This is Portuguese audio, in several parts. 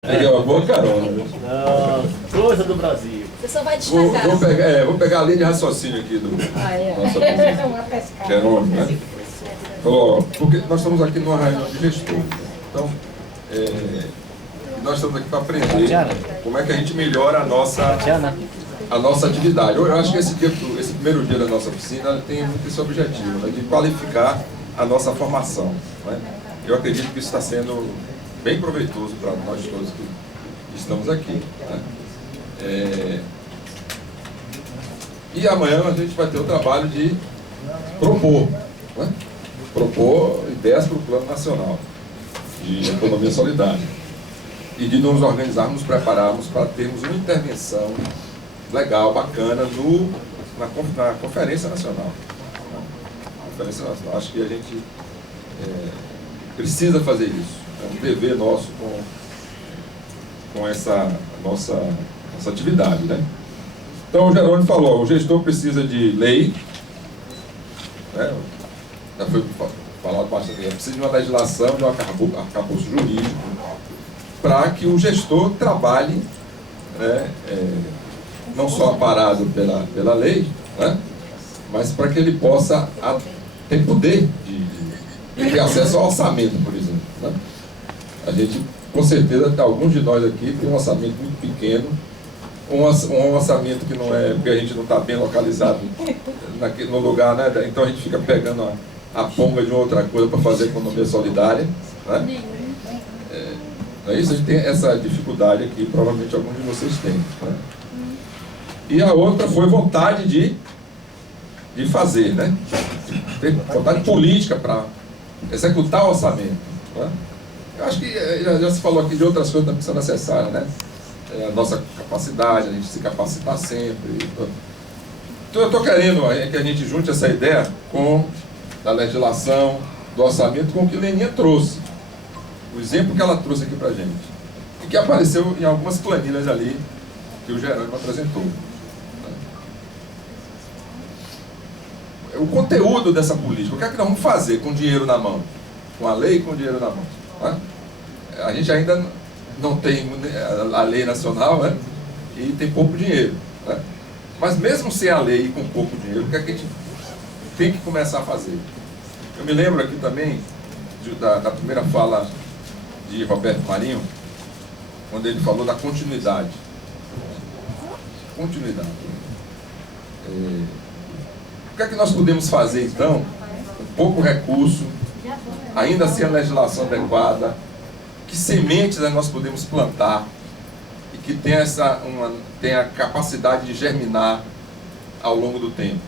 Peguei uma boa carona. Não, coisa do Brasil. Você só vai destacar. Vou pegar a linha de raciocínio aqui do nosso Uma pescada. Jerônimo, né? Falou, porque nós estamos aqui numa reunião de gestores. Então, nós estamos aqui para aprender como é que a gente melhora a nossa atividade. Eu acho que esse primeiro dia da nossa oficina tem muito esse objetivo, né, de qualificar a nossa formação. Né? Eu acredito que isso está sendo bem proveitoso para nós todos que estamos aqui. Né? E amanhã a gente vai ter o trabalho de propor, né? Propor ideias para o Plano Nacional de Economia Solidária e de nos organizarmos, prepararmos para termos uma intervenção legal, bacana na Conferência Nacional. Conferência Nacional. Acho que a gente precisa fazer isso. É um dever nosso com essa nossa atividade, né? Então o Jerônimo falou, o gestor precisa de lei, né? Já foi falado bastante, precisa de uma legislação, de um arcabouço jurídico, para que o gestor trabalhe, né, não só amparado pela lei, né, mas para que ele possa ter poder de ter acesso ao orçamento, por exemplo. Né? A gente, com certeza, alguns de nós aqui tem um orçamento muito pequeno, um orçamento que não é, porque a gente não está bem localizado no lugar, né? Então a gente fica pegando a ponga de outra coisa para fazer economia solidária. Né? Não é isso? A gente tem essa dificuldade aqui, provavelmente alguns de vocês têm. Né? E a outra foi vontade de fazer, né? Ter vontade política para executar o orçamento. Né? Eu acho que já se falou aqui de outras coisas também que são necessárias, né? A nossa capacidade, a gente se capacitar sempre. Então eu estou querendo que a gente junte essa ideia da legislação, do orçamento, com o que Leninha trouxe. O exemplo que ela trouxe aqui para a gente. E que apareceu em algumas planilhas ali que o Jerônimo apresentou. O conteúdo dessa política, o que é que nós vamos fazer com dinheiro na mão? Com a lei e com o dinheiro na mão. Né? A gente ainda não tem a lei nacional, né? E tem pouco dinheiro. Né? Mas mesmo sem a lei e com pouco dinheiro, o que é que a gente tem que começar a fazer? Eu me lembro aqui também da primeira fala de Roberto Marinho, quando ele falou da continuidade. Continuidade. O que é que nós podemos fazer, então, com pouco recurso, ainda sem a legislação adequada, que sementes nós podemos plantar e que tenha a capacidade de germinar ao longo do tempo?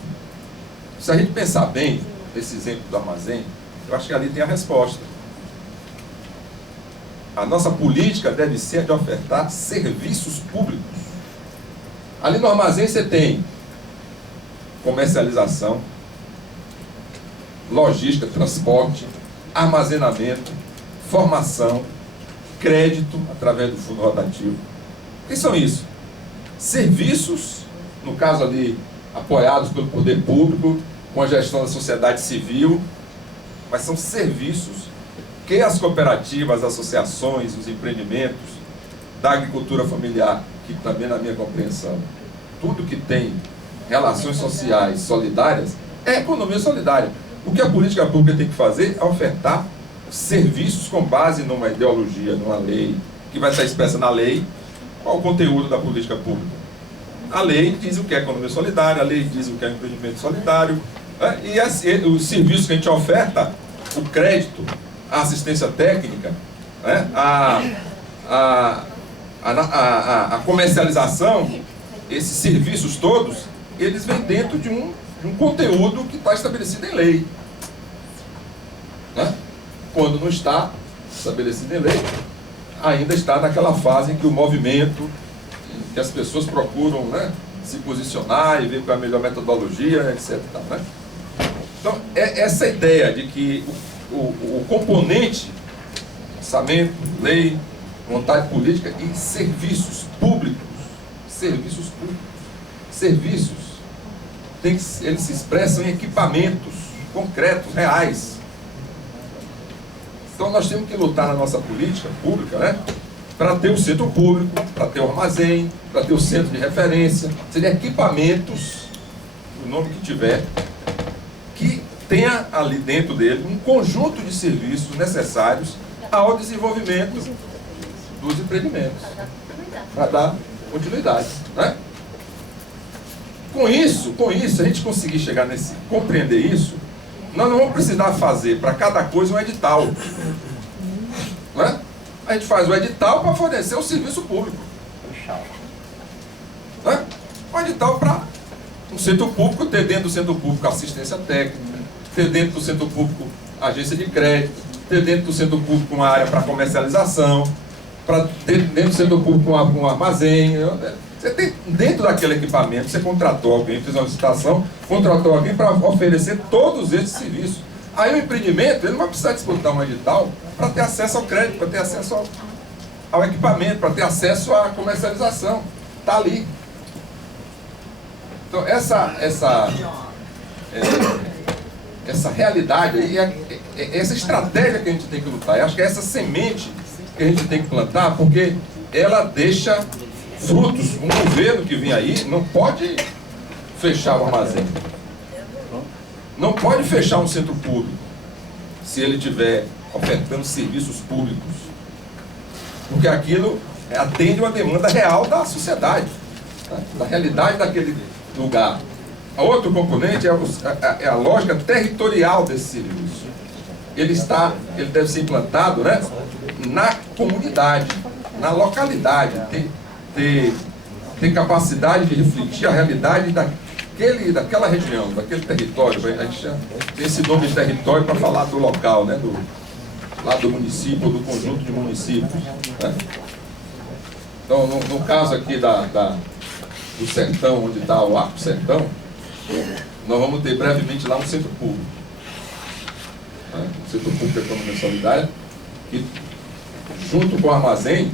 Se a gente pensar bem, nesse exemplo do armazém, eu acho que ali tem a resposta. A nossa política deve ser de ofertar serviços públicos. Ali no armazém você tem comercialização, logística, transporte, armazenamento, formação, crédito através do fundo rotativo. O que são isso? Serviços, no caso ali, apoiados pelo poder público, com a gestão da sociedade civil, mas são serviços que as cooperativas, as associações, os empreendimentos da agricultura familiar, que também na minha compreensão, tudo que tem relações sociais solidárias, é economia solidária. O que a política pública tem que fazer é ofertar serviços com base numa ideologia, numa lei, que vai estar expressa na lei. Qual o conteúdo da política pública? A lei diz o que é economia solidária, a lei diz o que é empreendimento solidário, né? E os serviços que a gente oferta, o crédito, a assistência técnica, né? a comercialização, esses serviços todos, eles vêm dentro de um conteúdo que está estabelecido em lei. Né? Quando não está estabelecido em lei, ainda está naquela fase em que o movimento, em que as pessoas procuram, né, se posicionar e ver qual é a melhor metodologia, etc. Né? Então, é essa ideia de que o componente, orçamento, lei, vontade política e serviços públicos, eles se expressam em equipamentos concretos, reais. Então nós temos que lutar na nossa política pública, né, para ter o centro público, para ter o armazém, para ter o centro de referência, seria equipamentos, o nome que tiver, que tenha ali dentro dele um conjunto de serviços necessários ao desenvolvimento dos empreendimentos, para dar continuidade, né? Com isso, a gente conseguir chegar nesse, compreender isso, nós não vamos precisar fazer para cada coisa um edital, né? A gente faz o edital para fornecer o serviço público, né? Um edital para um centro público ter dentro do centro público assistência técnica, ter dentro do centro público agência de crédito, ter dentro do centro público uma área para comercialização, para ter dentro do centro público um armazém. Você tem dentro daquele equipamento, você contratou alguém, fez uma licitação, contratou alguém para oferecer todos esses serviços. Aí o empreendimento, ele não vai precisar disputar um edital para ter acesso ao crédito, para ter acesso ao equipamento, para ter acesso à comercialização. Está ali. Então essa realidade aí, essa estratégia que a gente tem que lutar, eu acho que é essa semente que a gente tem que plantar, porque ela deixa frutos. Um governo que vem aí não pode fechar o armazém, não pode fechar um centro público se ele estiver ofertando serviços públicos, porque aquilo atende uma demanda real da sociedade, né? Da realidade daquele lugar. A outro componente é a lógica territorial desse serviço. Ele deve ser implantado, né, na comunidade, na localidade, ter capacidade de refletir a realidade daquela região, daquele território. A gente tem esse nome de território para falar do local, né, lá do município, ou do conjunto de municípios, né? Então, no caso aqui do sertão, onde está o Arco Sertão, nós vamos ter brevemente lá um centro público, né? Um centro público de economia solidária, que junto com o armazém,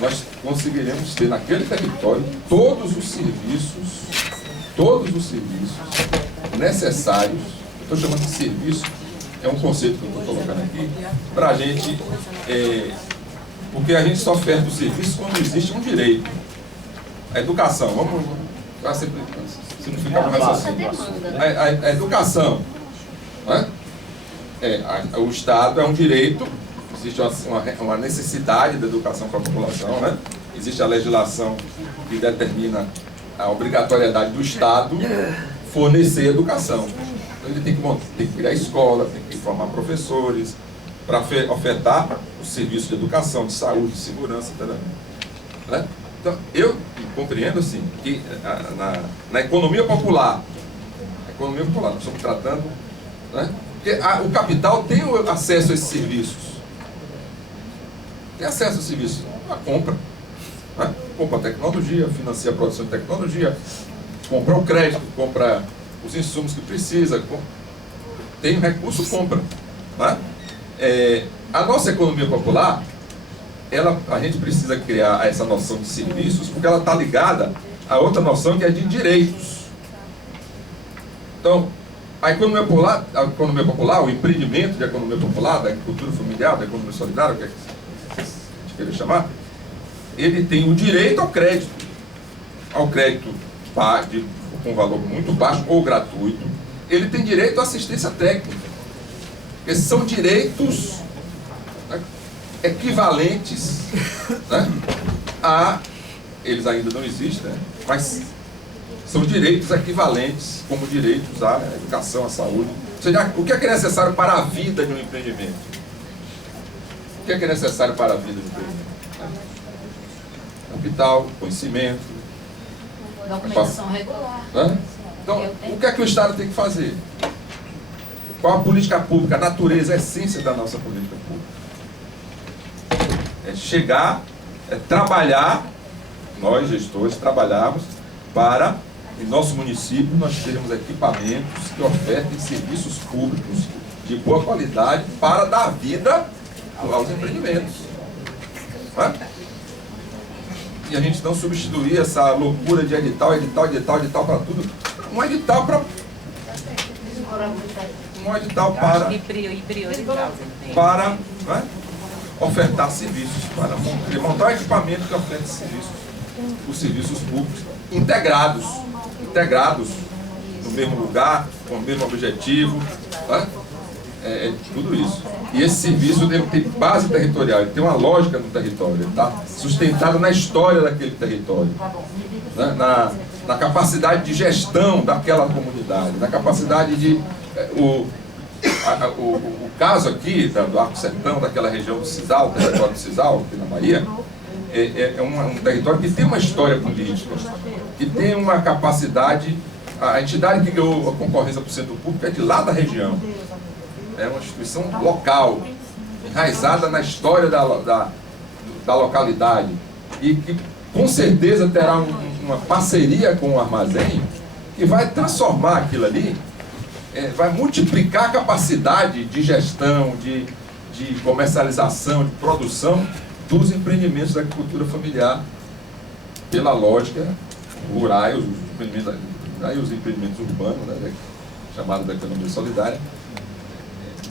nós conseguiremos ter naquele território todos os serviços necessários. Eu estou chamando de serviço, é um conceito que eu estou colocando aqui, para a gente, porque a gente só oferta o serviço quando existe um direito. A educação, vamos simplificar o raciocínio. A educação, né? O Estado é um direito, existe uma necessidade da educação para a população, né? Existe a legislação que determina a obrigatoriedade do Estado fornecer educação. Então ele tem que criar escola, tem que formar professores, para ofertar os serviços de educação, de saúde, de segurança, né? Então, eu compreendo assim, que na economia popular, nós estamos tratando, né? Porque o capital tem acesso a esses serviços. Tem acesso a serviços, a compra, né? Compra a tecnologia, financia a produção de tecnologia, compra o crédito, compra os insumos que precisa, tem recurso, compra, né? A nossa economia popular, a gente precisa criar essa noção de serviços, porque ela está ligada a outra noção que é de direitos. Então, a economia popular, o empreendimento de economia popular, da agricultura familiar, da economia solidária, o que a gente queria chamar, ele tem o direito ao crédito com valor muito baixo ou gratuito. Ele tem direito à assistência técnica. Esses são direitos, né, equivalentes, né, eles ainda não existem, né, mas são direitos equivalentes como direitos à educação, à saúde. Ou seja, o que é necessário para a vida de um empreendimento? O que é necessário para a vida de um empreendimento? Capital, conhecimento, Documentação regular. né? Então, o que é que o Estado tem que fazer? Qual a política pública, a natureza, a essência da nossa política pública? É chegar, trabalhar, nós gestores trabalharmos para, em nosso município, nós termos equipamentos que ofertem serviços públicos de boa qualidade para dar vida aos empreendimentos. Não é? E a gente não substituir essa loucura de edital para tudo. Um edital para... Um edital para... E priorizar os empreendimentos. Para... Não é? ofertar serviços, para montar equipamento que oferta serviços, os serviços públicos integrados no mesmo lugar, com o mesmo objetivo, tá? Tudo isso. E esse serviço deve ter base territorial, ele tem uma lógica no território, ele está sustentado na história daquele território, né? Na capacidade de gestão daquela comunidade, na capacidade de... O caso aqui do Arco Sertão, daquela região do Sisal, do território do Sisal, aqui na Bahia, é um território que tem uma história política, que tem uma capacidade... A entidade que ganhou a concorrência para o centro público é de lá da região. É uma instituição local, enraizada na história da localidade, e que com certeza terá uma parceria com o armazém que vai transformar aquilo ali, vai multiplicar a capacidade de gestão, de comercialização, de produção dos empreendimentos da agricultura familiar, pela lógica rurais, os empreendimentos urbanos, né, chamado da economia solidária.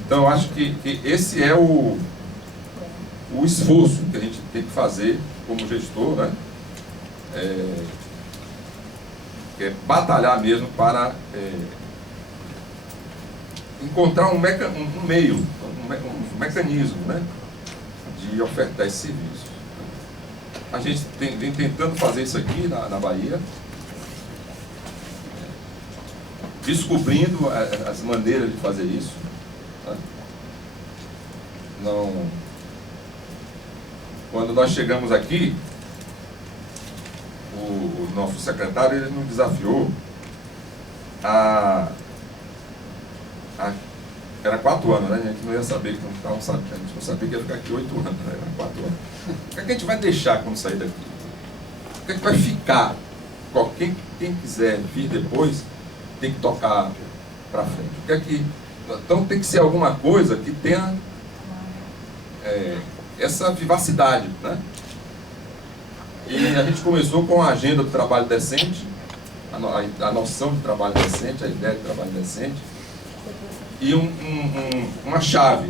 Então, eu acho que esse é o esforço que a gente tem que fazer como gestor, né? Que é batalhar mesmo para encontrar um mecanismo, né, de ofertar esse serviço. A gente vem tentando fazer isso aqui na Bahia, descobrindo as maneiras de fazer isso. Não. Quando nós chegamos aqui, o nosso secretário, ele nos desafiou era 4 anos, né? A gente não ia saber, a gente não sabia que ia ficar aqui 8 anos, né? Era 4 anos. O que é que a gente vai deixar quando sair daqui? O que é que vai ficar? Quem quiser vir depois tem que tocar para frente. O que é que... Então tem que ser alguma coisa que tenha essa vivacidade, né? E a gente começou com a agenda do trabalho decente, a noção de trabalho decente, a ideia de trabalho decente, e uma chave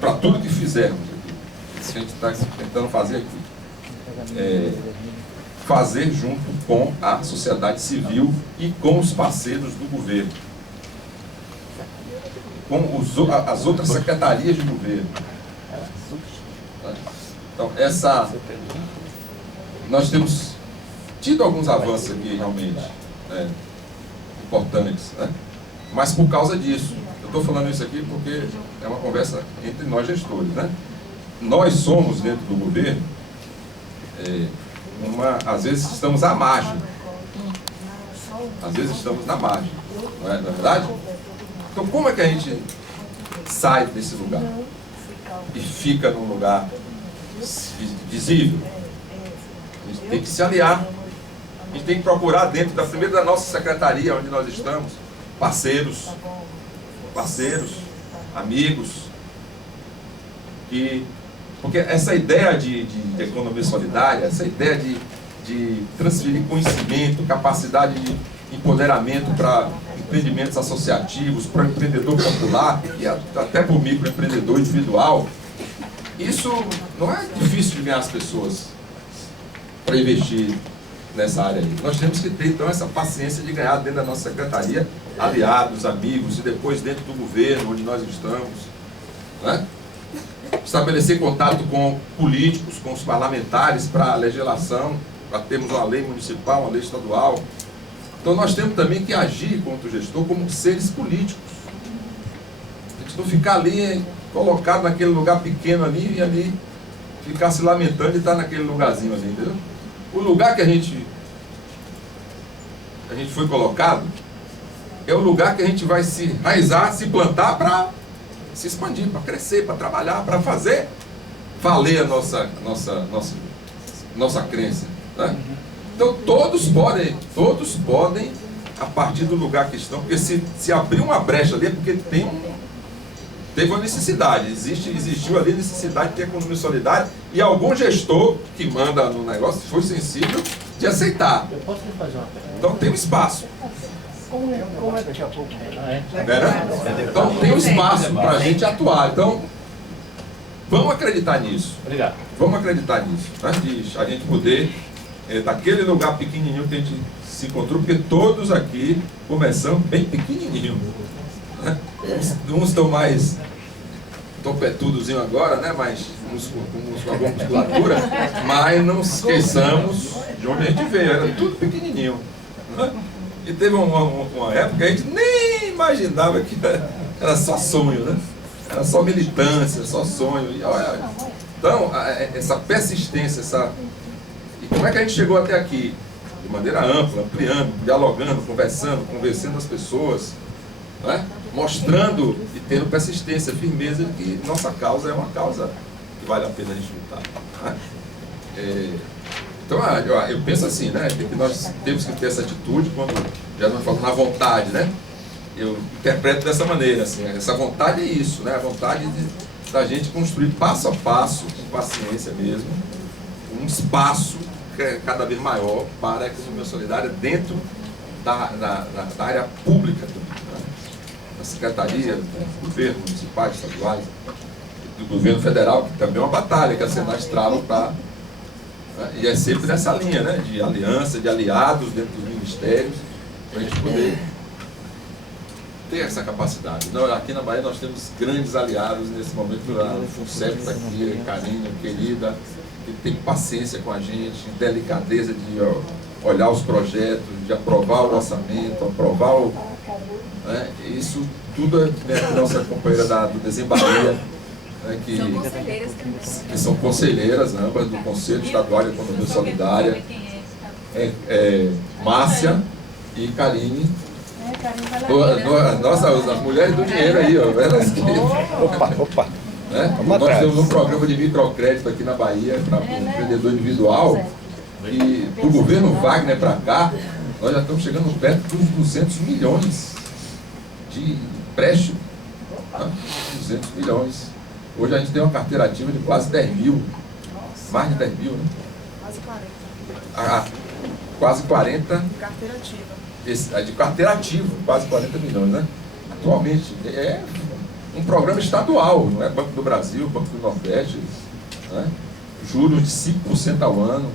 para tudo que fizermos aqui. Isso que a gente está tentando fazer aqui. Fazer junto com a sociedade civil e com os parceiros do governo, com as outras secretarias de governo. Então, nós temos tido alguns avanços aqui realmente importantes, né? Mas por causa disso. Eu estou falando isso aqui porque é uma conversa entre nós gestores, né? Nós somos, dentro do governo, às vezes estamos à margem, às vezes estamos na margem, não é verdade? Então, como é que a gente sai desse lugar e fica num lugar visível? A gente tem que se aliar, a gente tem que procurar dentro primeiro da nossa secretaria, onde nós estamos, parceiros, amigos, porque essa ideia de economia solidária, essa ideia de transferir conhecimento, capacidade de empoderamento para empreendimentos associativos, para o empreendedor popular e até para o microempreendedor individual, isso não é difícil de ganhar as pessoas para investir nessa área aí. Nós temos que ter, então, essa paciência de ganhar dentro da nossa secretaria aliados, amigos, e depois dentro do governo, onde nós estamos, né? Estabelecer contato com políticos, com os parlamentares para a legislação, para termos uma lei municipal, uma lei estadual. Então nós temos também que agir enquanto gestor como seres políticos. A gente não ficar ali colocado naquele lugar pequeno ali e ali ficar se lamentando e estar naquele lugarzinho ali, entendeu? O lugar que a gente foi colocado é o lugar que a gente vai se enraizar, se plantar para se expandir, para crescer, para trabalhar, para fazer valer a nossa crença, né? Então todos podem, a partir do lugar que estão, porque se abrir uma brecha ali é porque teve uma necessidade, existiu ali a necessidade de economia solidária e algum gestor que manda no negócio foi sensível de aceitar. Eu posso fazer uma pergunta? Então tem um espaço. Como é daqui a pouco? Então tem um espaço para a gente atuar. Então, vamos acreditar nisso. Obrigado. Vamos acreditar nisso, né? De a gente poder, daquele lugar pequenininho que a gente se encontrou, porque todos aqui começamos bem pequenininho, né? Uns estão mais topetudozinho agora, né? Mas com alguma musculatura, mas não esqueçamos de onde a gente veio, era tudo pequenininho, né? E teve uma época que a gente nem imaginava que era só sonho, né? Era só militância, só sonho. E olha, então, essa persistência, e como é que a gente chegou até aqui? De maneira ampla, ampliando, dialogando, convencendo as pessoas, né? Mostrando e tendo persistência, firmeza de que nossa causa é uma causa que vale a pena a gente lutar, né? Então, eu penso assim, né? Que nós temos que ter essa atitude quando já não falamos na vontade, né? Eu interpreto dessa maneira, assim, essa vontade é isso, né? A vontade da gente construir passo a passo, com paciência mesmo, um espaço cada vez maior para a economia solidária dentro da área pública, né? Da secretaria, do governo municipais, estaduais, do governo federal, que também é uma batalha que a Senat trava para... E é sempre nessa linha, né? De aliança, de aliados dentro dos ministérios, para a gente poder ter essa capacidade. Não, aqui na Bahia nós temos grandes aliados nesse momento. O FUNCEP está aqui, Carinho, querida, que tem paciência com a gente, delicadeza de olhar os projetos, de aprovar o orçamento, aprovar o... Né? Isso tudo é nossa companheira do Desembarria, né? São conselheiras também. Que são conselheiras, ambas, do Conselho Estadual de Economia Solidária, Márcia e Karine. As mulheres do dinheiro aí, ó, elas que... Opa. Né? Nós temos um programa de microcrédito aqui na Bahia para o empreendedor individual, e do governo Wagner para cá, nós já estamos chegando perto dos 200 milhões de empréstimo, né? 200 milhões. Hoje a gente tem uma carteira ativa de quase 10 mil, mais de 10 mil, né? Quase 40. Quase 40. Carteira ativa. De carteira ativa, quase 40 milhões, né? Atualmente, é um programa estadual, não é Banco do Brasil, Banco do Nordeste, né? Juros de 5% ao ano.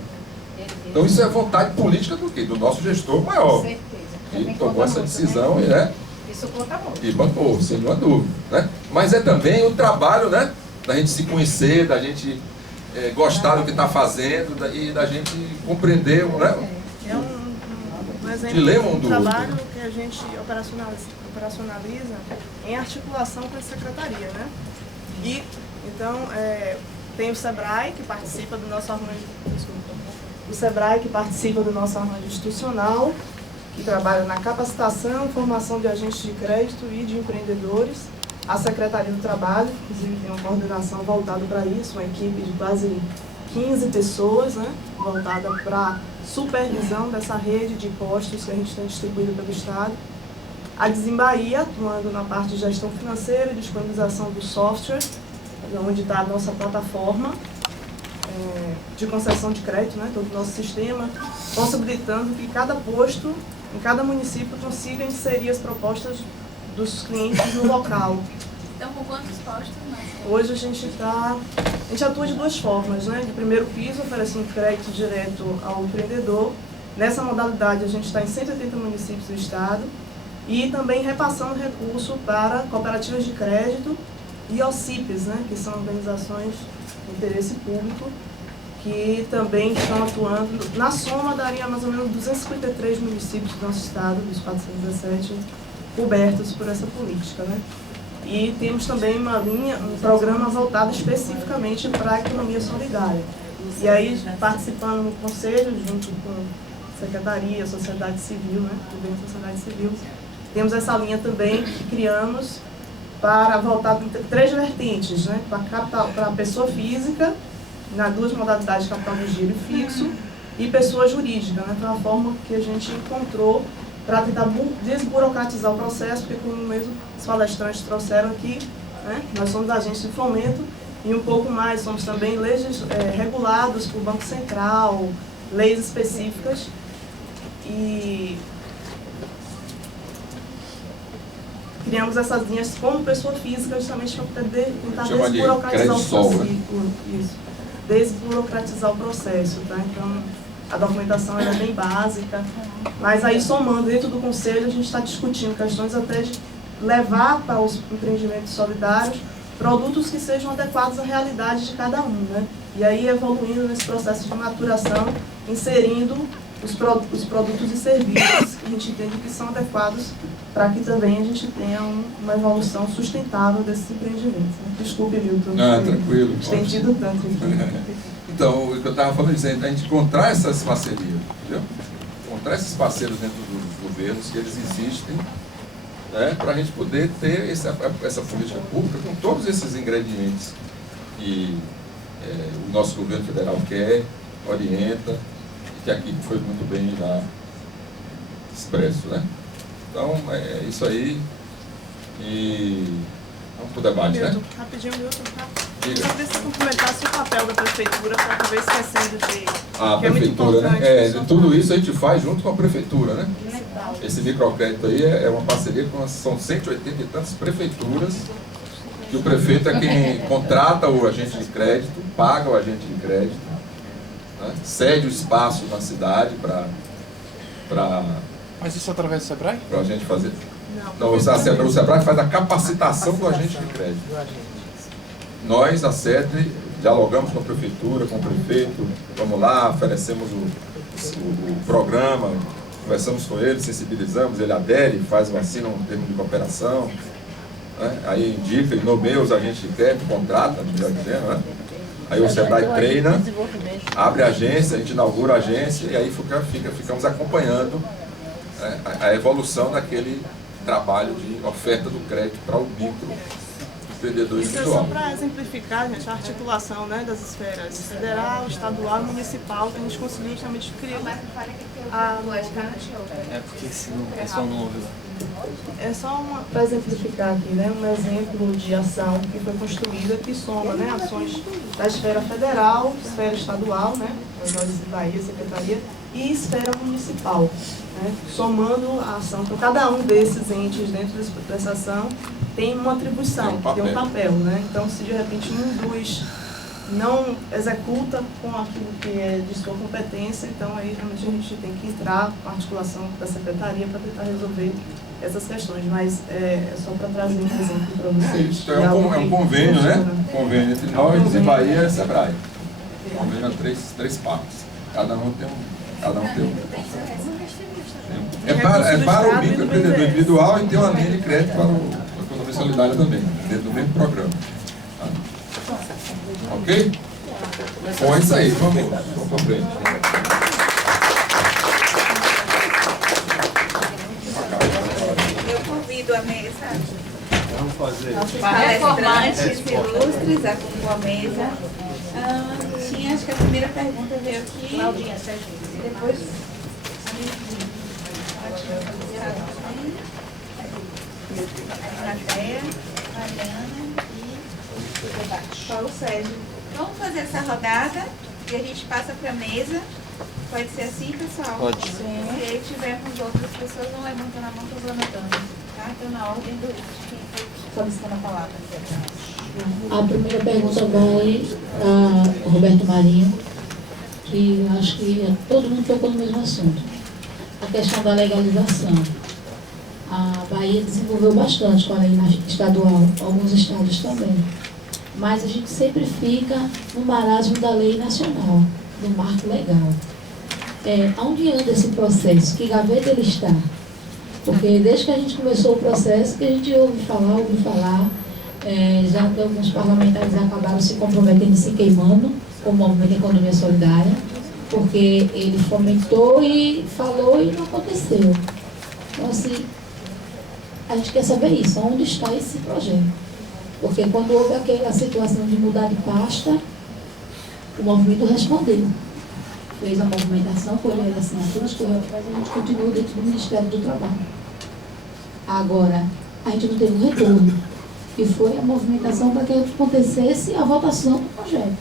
Então isso é vontade política do quê? Do nosso gestor maior. Com certeza. Que tomou essa decisão, né? Isso conta muito. E bancou, sem nenhuma dúvida, né? Mas é também o trabalho, né? Da gente se conhecer, da gente gostar do que está fazendo e da gente compreender, né? É um exemplo Dilema do do trabalho outro. que a gente operacionaliza em articulação com a secretaria, né? E, então, tem o SEBRAE, que participa do nosso arranjo... O SEBRAE, que participa do nosso arranjo institucional, que trabalha na capacitação, formação de agentes de crédito e de empreendedores. A Secretaria do Trabalho, inclusive, tem uma coordenação voltada para isso, uma equipe de quase 15 pessoas, né, voltada para supervisão dessa rede de postos que a gente tem distribuído pelo Estado. A Desembarria, atuando na parte de gestão financeira e disponibilização do software, onde está a nossa plataforma de concessão de crédito, né, todo o nosso sistema, possibilitando que cada posto, em cada município, consiga inserir as propostas dos clientes no local. Então, com quantos postos? Hoje a gente atua de duas formas, né? De primeiro piso, oferecendo crédito direto ao empreendedor. Nessa modalidade a gente está em 180 municípios do estado e também repassando recurso para cooperativas de crédito e OCIPs, né? Que são organizações de interesse público, que também estão atuando. Na soma daria mais ou menos 253 municípios do nosso estado, dos 417, cobertos por essa política, né? E temos também um programa voltado especificamente para a economia solidária. E aí, participando no conselho, junto com a Secretaria, Sociedade Civil, né? Governo e Sociedade Civil, temos essa linha também que criamos para voltar em 3 vertentes, né? Para a pessoa física, nas 2 modalidades, capital de giro e fixo, e pessoa jurídica, né? Foi a forma que a gente encontrou para tentar desburocratizar o processo, porque como mesmo os palestrantes trouxeram aqui, né, nós somos agentes de fomento e um pouco mais, somos também regulados por Banco Central, leis específicas. E criamos essas linhas como pessoa física, justamente para poder tentar Chama de desburocratizar o Credisol, né? processo. Isso. Desburocratizar o processo, tá? Então, a documentação ela é bem básica, mas aí somando dentro do conselho, a gente está discutindo questões até de levar para os empreendimentos solidários produtos que sejam adequados à realidade de cada um, né? E aí evoluindo nesse processo de maturação, inserindo os produtos e serviços que a gente entende que são adequados para que também a gente tenha uma evolução sustentável desses empreendimentos, né? Desculpe, Milton, Tranquilo. estendido tanto aqui. Então, o que eu estava falando é a gente encontrar essas parcerias, entendeu? Encontrar esses parceiros dentro dos governos, que eles existem, né, para a gente poder ter essa política pública com todos esses ingredientes que o nosso governo federal quer, orienta, e que aqui foi muito bem já expresso, né? Então, é isso aí. E vamos para o debate, né? Milton, rapidinho, Milton, tá? Diga. Só queria que você cumprimentasse o papel da prefeitura para talvez esquecendo de... A que é muito prefeitura, importante, né? só Tudo pra- isso a gente faz junto com a prefeitura, né? Esse microcrédito aí é uma parceria com são 180 e tantas prefeituras, que o prefeito é quem contrata o agente de crédito, paga o agente de crédito, né? Cede o espaço na cidade para Mas isso através do Sebrae? a gente fazer. Não, Então, o Sebrae faz a capacitação do agente de crédito. Nós, a SEDRE, dialogamos com a prefeitura, com o prefeito, vamos lá, oferecemos o programa, conversamos com ele, sensibilizamos, ele adere, faz o assina um termo de cooperação, né? Aí indica, ele nomeia os agentes de crédito, contrata, melhor dizendo, né? Aí o Sebrae treina, abre a agência, a gente inaugura a agência e aí ficamos acompanhando, né, a evolução daquele trabalho de oferta do crédito para o micro empreendedor Isso é só individual. para exemplificar, gente, a articulação, né, das esferas federal, estadual e municipal, que a gente conseguiu justamente criar. É porque se não, o pessoal não ouve lá. É só para exemplificar aqui, né, um exemplo de ação que foi construída que soma, né, ações da esfera federal, esfera estadual, né, nós de Bahia, Secretaria, e esfera municipal, né, somando a ação. Então, cada um desses entes dentro dessa ação tem uma atribuição, tem um papel, né. Então, se de repente um dos não executa com aquilo que é de sua competência, então aí realmente a gente tem que entrar com a articulação da secretaria para tentar resolver essas questões, mas é só para trazer um exemplo para vocês. Isso é um convênio, né? Convênio entre nós e Bahia e Sebrae. Convênio a três partes. Cada um tem um. É para o microempreendedor individual e tem uma linha de crédito para a economia solidária também, dentro do mesmo programa. Tá? Ok? Bom, é isso aí, vamos para frente. Eu convido a mesa, Vamos fazer. palestrantes ilustres, a compor a mesa. Tinha, acho que a primeira pergunta veio aqui. Depois. Natéia, Mariana e Paulo Sérgio. Vamos fazer essa rodada e a gente passa para a mesa. Pode ser assim, pessoal? Pode. Se aí tivermos outras pessoas, não levantando a mão, estou anotando. Tá? Então, na ordem do quem foi solicitando a palavra. A primeira pergunta vai a Roberto Marinho, que acho que todo mundo tocou no mesmo assunto. A questão da legalização. A Bahia desenvolveu bastante com a lei estadual, alguns estados também. Mas a gente sempre fica no marasmo da lei nacional, do marco legal. Onde anda esse processo? Que gaveta ele está? Porque desde que a gente começou o processo, que a gente ouve falar, já que alguns parlamentares acabaram se comprometendo e se queimando com o movimento de economia solidária, porque ele fomentou e falou e não aconteceu. Então, assim, a gente quer saber isso, onde está esse projeto. Porque quando houve aquela situação de mudar de pasta, o movimento respondeu. Fez a movimentação, colheu as assinaturas, correu atrás e a gente continua dentro do Ministério do Trabalho. Agora, a gente não teve um retorno. E foi a movimentação para que acontecesse a votação do projeto.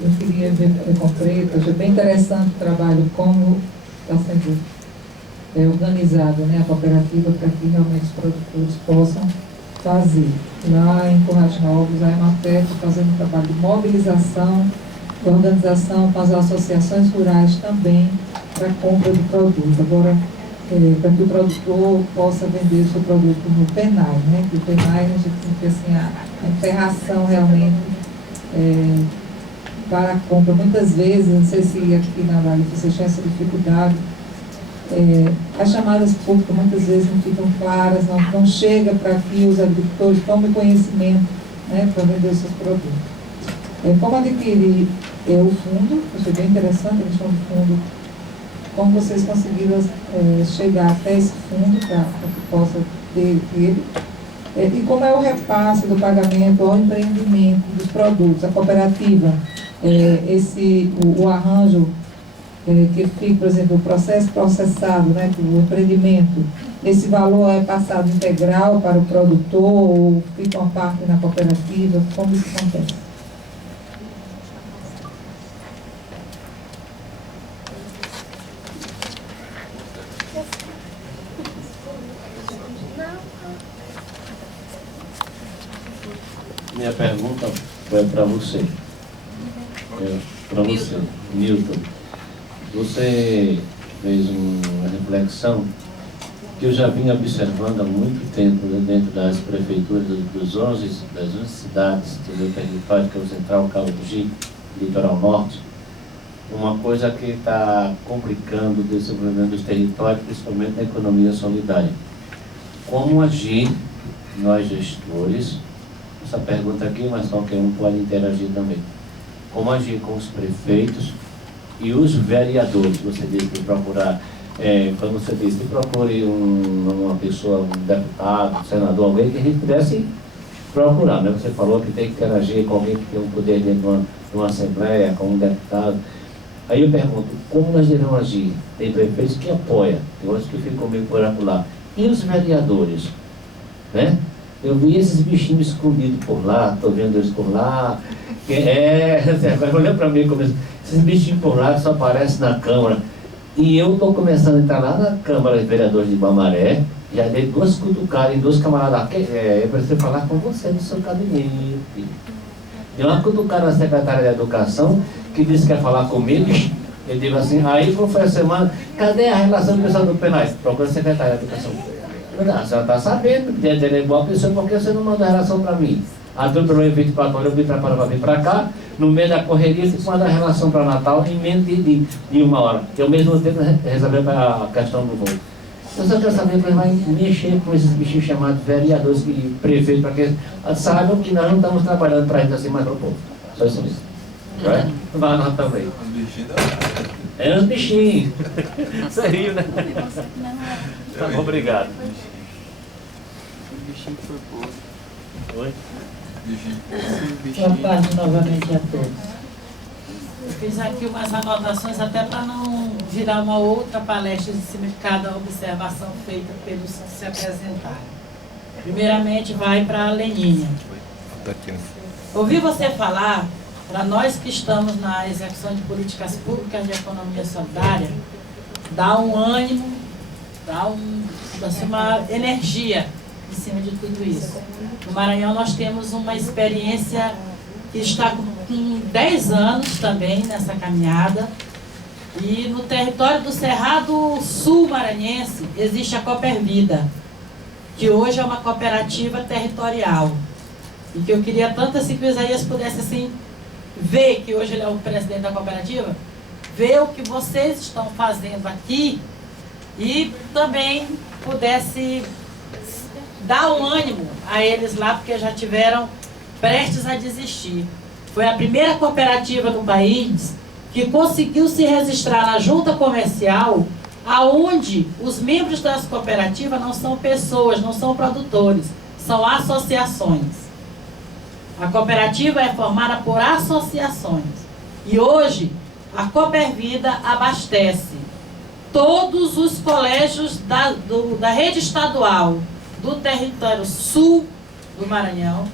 Eu queria ver concreto, achei bem interessante o trabalho, como está sendo organizado, né, a cooperativa, para que realmente os produtores possam fazer. Lá em Currais Novos, a Emater está fazendo um trabalho de mobilização, de organização com as associações rurais também, para a compra de produtos. Agora, para que o produtor possa vender o seu produto no PENAI, né? Que o PENAI, a gente tem que assim, a interação realmente para a compra. Muitas vezes, não sei se aqui na Vale vocês têm essa dificuldade, as chamadas públicas muitas vezes não ficam claras, não chega para que os agricultores tomem conhecimento, né, para vender os seus produtos. Como adquirir o fundo, achei bem interessante a questão do fundo, como vocês conseguiram chegar até esse fundo para que possa ter ele, e como é o repasse do pagamento ao empreendimento dos produtos, a cooperativa, o arranjo que fica, por exemplo, o processo processado, né, o empreendimento, esse valor é passado integral para o produtor ou fica uma parte na cooperativa, como isso acontece? Minha pergunta foi para você. Para você, Newton. Você fez uma reflexão que eu já vinha observando há muito tempo dentro das prefeituras das 11 cidades do território, que é o Central, Cabo do Gico, Litoral Norte, uma coisa que está complicando o desenvolvimento dos territórios, principalmente na economia solidária. Como agir, nós gestores, essa pergunta aqui, mas qualquer um pode interagir também. Como agir com os prefeitos e os vereadores? Você disse que procurar, quando você disse que procure uma pessoa, um deputado, um senador, alguém que a gente pudesse procurar, né? Você falou que tem que interagir com alguém que tem um poder dentro de uma assembleia, com um deputado. Aí eu pergunto, como nós devemos agir? Tem prefeitos que apoiam, tem outros que ficam meio por acolá. E os vereadores, né? Eu vi esses bichinhos escondidos por lá, estou vendo eles por lá. Agora olha para mim, esses bichinhos por lá que só aparecem na Câmara. E eu estou começando a entrar lá na Câmara de Vereadores de Guamaré, já dei 2 cutucadas em 2 camaradas. Eu preciso falar com você do seu gabinete. Deu uma cutucada na secretária de Educação, que disse que quer falar comigo. Ele disse assim, aí foi a semana, cadê a relação do pessoal do Penais? Procura a secretária de Educação. A senhora está sabendo que ele é boa pessoa, por que você não mandou a relação para mim? A dor pelo 24 horas, eu vim para vir para cá, no meio da correria, você manda a relação para Natal em menos de 1 hora. Eu mesmo tempo resolver a questão do voo. Eu só quero saber como vai mexer com esses bichinhos chamados vereadores e prefeitos, para que saibam que nós não estamos trabalhando para a gente assim mais para o povo. Só isso mesmo. Vai nós também. Os bichinhos da... É os bichinhos. Você riu, né? Tá bom, obrigado. O bichinho foi pouco. Oi? Boa tarde novamente a todos. Eu fiz aqui umas anotações até para não virar uma outra palestra em cima de cada observação feita pelos que se apresentaram. Primeiramente vai para a Leninha. Ouvi você falar, para nós que estamos na execução de políticas públicas de economia solidária, dá um ânimo, dá uma energia em cima de tudo isso. No Maranhão nós temos uma experiência que está com 10 anos também nessa caminhada, e no território do Cerrado Sul Maranhense existe a Coopervida, que hoje é uma cooperativa territorial, e que eu queria tanto assim que o Isaías pudesse assim ver, que hoje ele é o presidente da cooperativa, ver o que vocês estão fazendo aqui e também pudesse dar um ânimo a eles lá, porque já tiveram prestes a desistir. Foi a primeira cooperativa no país que conseguiu se registrar na junta comercial, aonde os membros das cooperativas não são pessoas, não são produtores, são associações. A cooperativa é formada por associações. E hoje, a Coopervida abastece todos os colégios da rede estadual do território sul do Maranhão,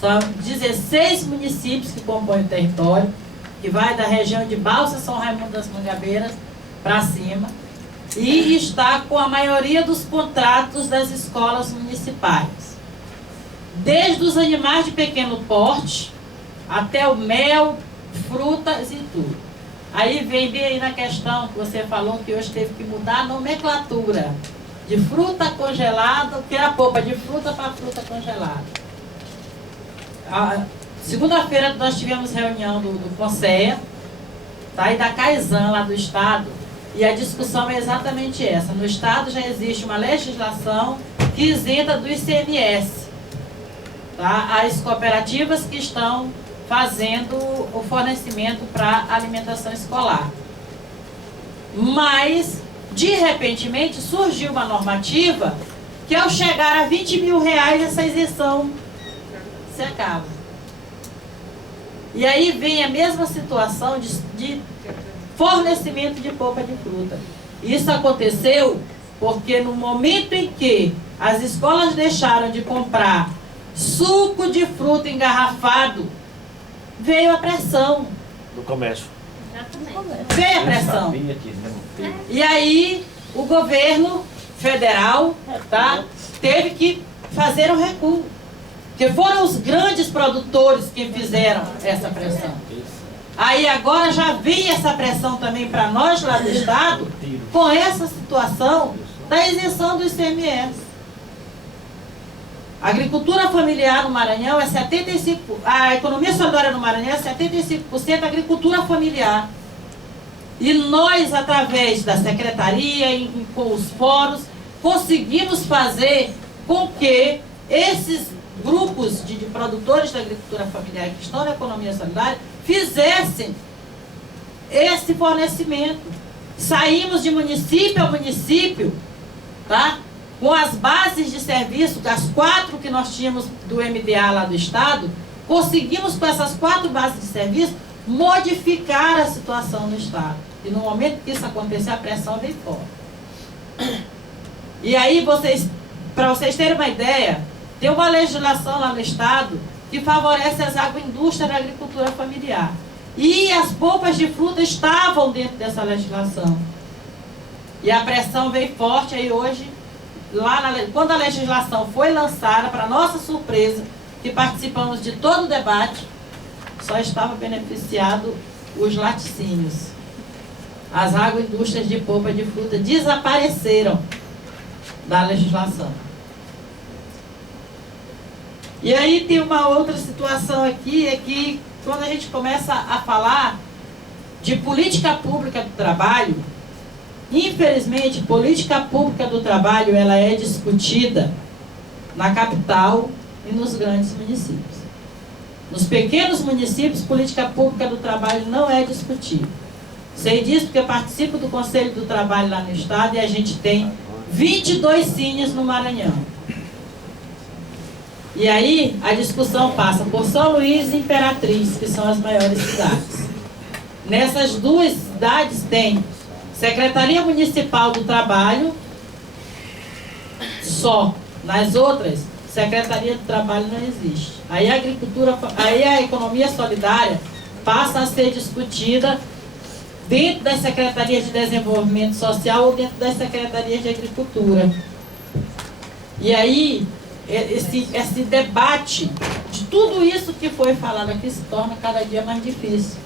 São 16 municípios que compõem o território, que vai da região de Balsa, São Raimundo das Mangabeiras, para cima, e está com a maioria dos contratos das escolas municipais. Desde os animais de pequeno porte, até o mel, frutas e tudo. Aí vem bem aí na questão que você falou que hoje teve que mudar a nomenclatura de fruta congelada, que era polpa de fruta para fruta congelada. Segunda-feira nós tivemos reunião do CONSEA, tá, e da CAISAN lá do Estado, e a discussão é exatamente essa. No Estado já existe uma legislação que isenta do ICMS, tá, as cooperativas que estão fazendo o fornecimento para alimentação escolar. Mas, de repentemente, surgiu uma normativa que ao chegar a R$20 mil essa isenção se acaba. E aí vem a mesma situação de fornecimento de polpa de fruta. Isso aconteceu porque no momento em que as escolas deixaram de comprar suco de fruta engarrafado, veio a pressão. Do comércio. Veio a pressão. E aí o governo federal, tá, teve que fazer um recuo. Porque foram os grandes produtores que fizeram essa pressão. Aí agora já vem essa pressão também para nós lá do Estado, com essa situação da isenção do ICMS. A agricultura familiar no Maranhão é 75%, a economia solidária no Maranhão é 75% agricultura familiar. E nós, através da secretaria, com os fóruns, conseguimos fazer com que esses grupos de produtores da agricultura familiar que estão na economia solidária fizessem esse fornecimento. Saímos de município a município, tá? Com as bases de serviço, as 4 que nós tínhamos do MDA lá do Estado, conseguimos com essas 4 bases de serviço modificar a situação no Estado. E no momento que isso acontecer, a pressão vem fora. E aí, para vocês terem uma ideia, tem uma legislação lá no Estado que favorece as agroindústrias da agricultura familiar. E as polpas de fruta estavam dentro dessa legislação. E a pressão veio forte, aí hoje, quando a legislação foi lançada, para nossa surpresa, que participamos de todo o debate, só estava beneficiado os laticínios. As agroindústrias de polpa de fruta desapareceram da legislação. E aí tem uma outra situação aqui, é que quando a gente começa a falar de política pública do trabalho, infelizmente, política pública do trabalho, ela é discutida na capital e nos grandes municípios. Nos pequenos municípios, política pública do trabalho não é discutida. Sei disso porque eu participo do Conselho do Trabalho lá no Estado e a gente tem 22 cines no Maranhão. E aí a discussão passa por São Luís e Imperatriz, que são as maiores cidades. Nessas 2 cidades tem Secretaria Municipal do Trabalho, só. Nas outras, Secretaria do Trabalho não existe. Aí a economia solidária passa a ser discutida dentro das Secretarias de Desenvolvimento Social ou dentro das Secretarias de Agricultura. E aí, esse debate de tudo isso que foi falado aqui se torna cada dia mais difícil.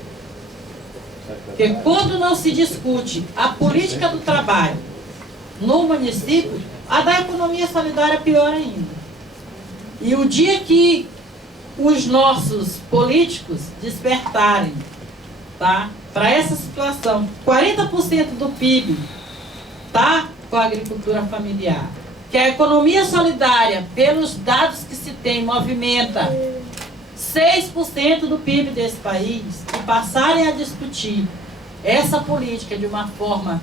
Porque quando não se discute a política do trabalho no município, a da economia solidária é pior ainda. E o dia que os nossos políticos despertarem, tá, para essa situação, 40% do PIB está com a agricultura familiar, que a economia solidária, pelos dados que se tem, movimenta 6% do PIB desse país, e passarem a discutir essa política de uma forma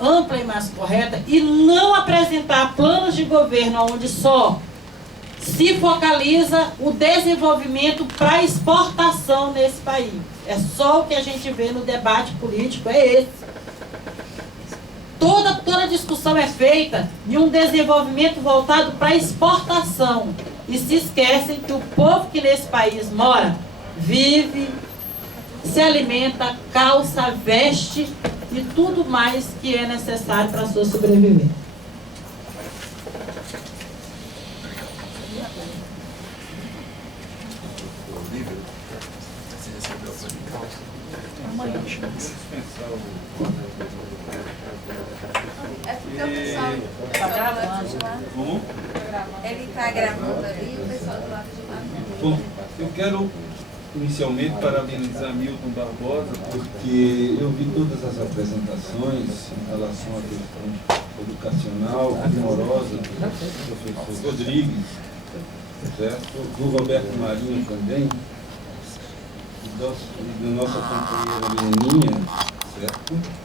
ampla e mais correta, e não apresentar planos de governo onde só se focaliza o desenvolvimento para exportação nesse país. É só o que a gente vê no debate político, é esse. Toda discussão é feita de um desenvolvimento voltado para exportação. e se esquecem que o povo que nesse país mora, vive, se alimenta, calça, veste e tudo mais que é necessário para a sua sobrevivência. É porque o pessoal do lado de lá, Como? ele está gravando ali, o pessoal do lado de lá não. Bom, eu quero inicialmente parabenizar Milton Barbosa, porque eu vi todas as apresentações em relação à questão educacional primorosa do professor Rodrigues, certo? Do Roberto Marinho também, e da nossa companheira Leninha, certo?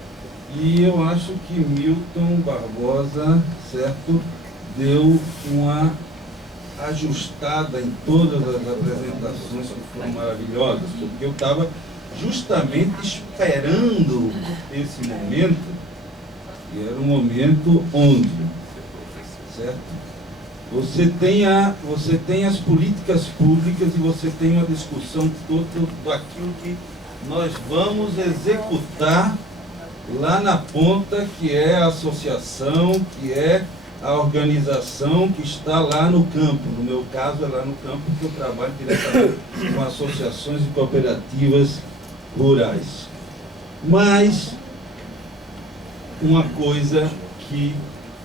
E eu acho que Milton Barbosa, certo, deu uma ajustada em todas as apresentações que foram maravilhosas, porque eu estava justamente esperando esse momento, e era um momento onde, certo? Você tem as políticas públicas e você tem uma discussão toda daquilo que nós vamos executar lá na ponta, que é a associação, que é a organização que está lá no campo. No meu caso é lá no campo, porque eu trabalho diretamente com associações e cooperativas rurais. Mas uma coisa que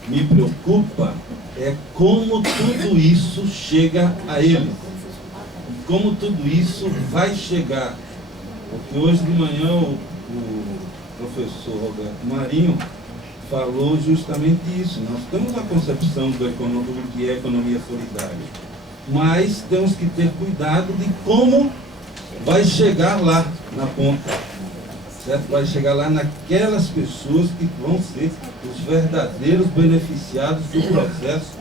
me preocupa é como tudo isso chega a eles. E como tudo isso vai chegar. Porque hoje de manhã o professor Roberto Marinho falou justamente isso. Nós temos uma concepção do que é economia solidária, mas temos que ter cuidado de como vai chegar lá na ponta, certo? Vai chegar lá naquelas pessoas que vão ser os verdadeiros beneficiados do processo,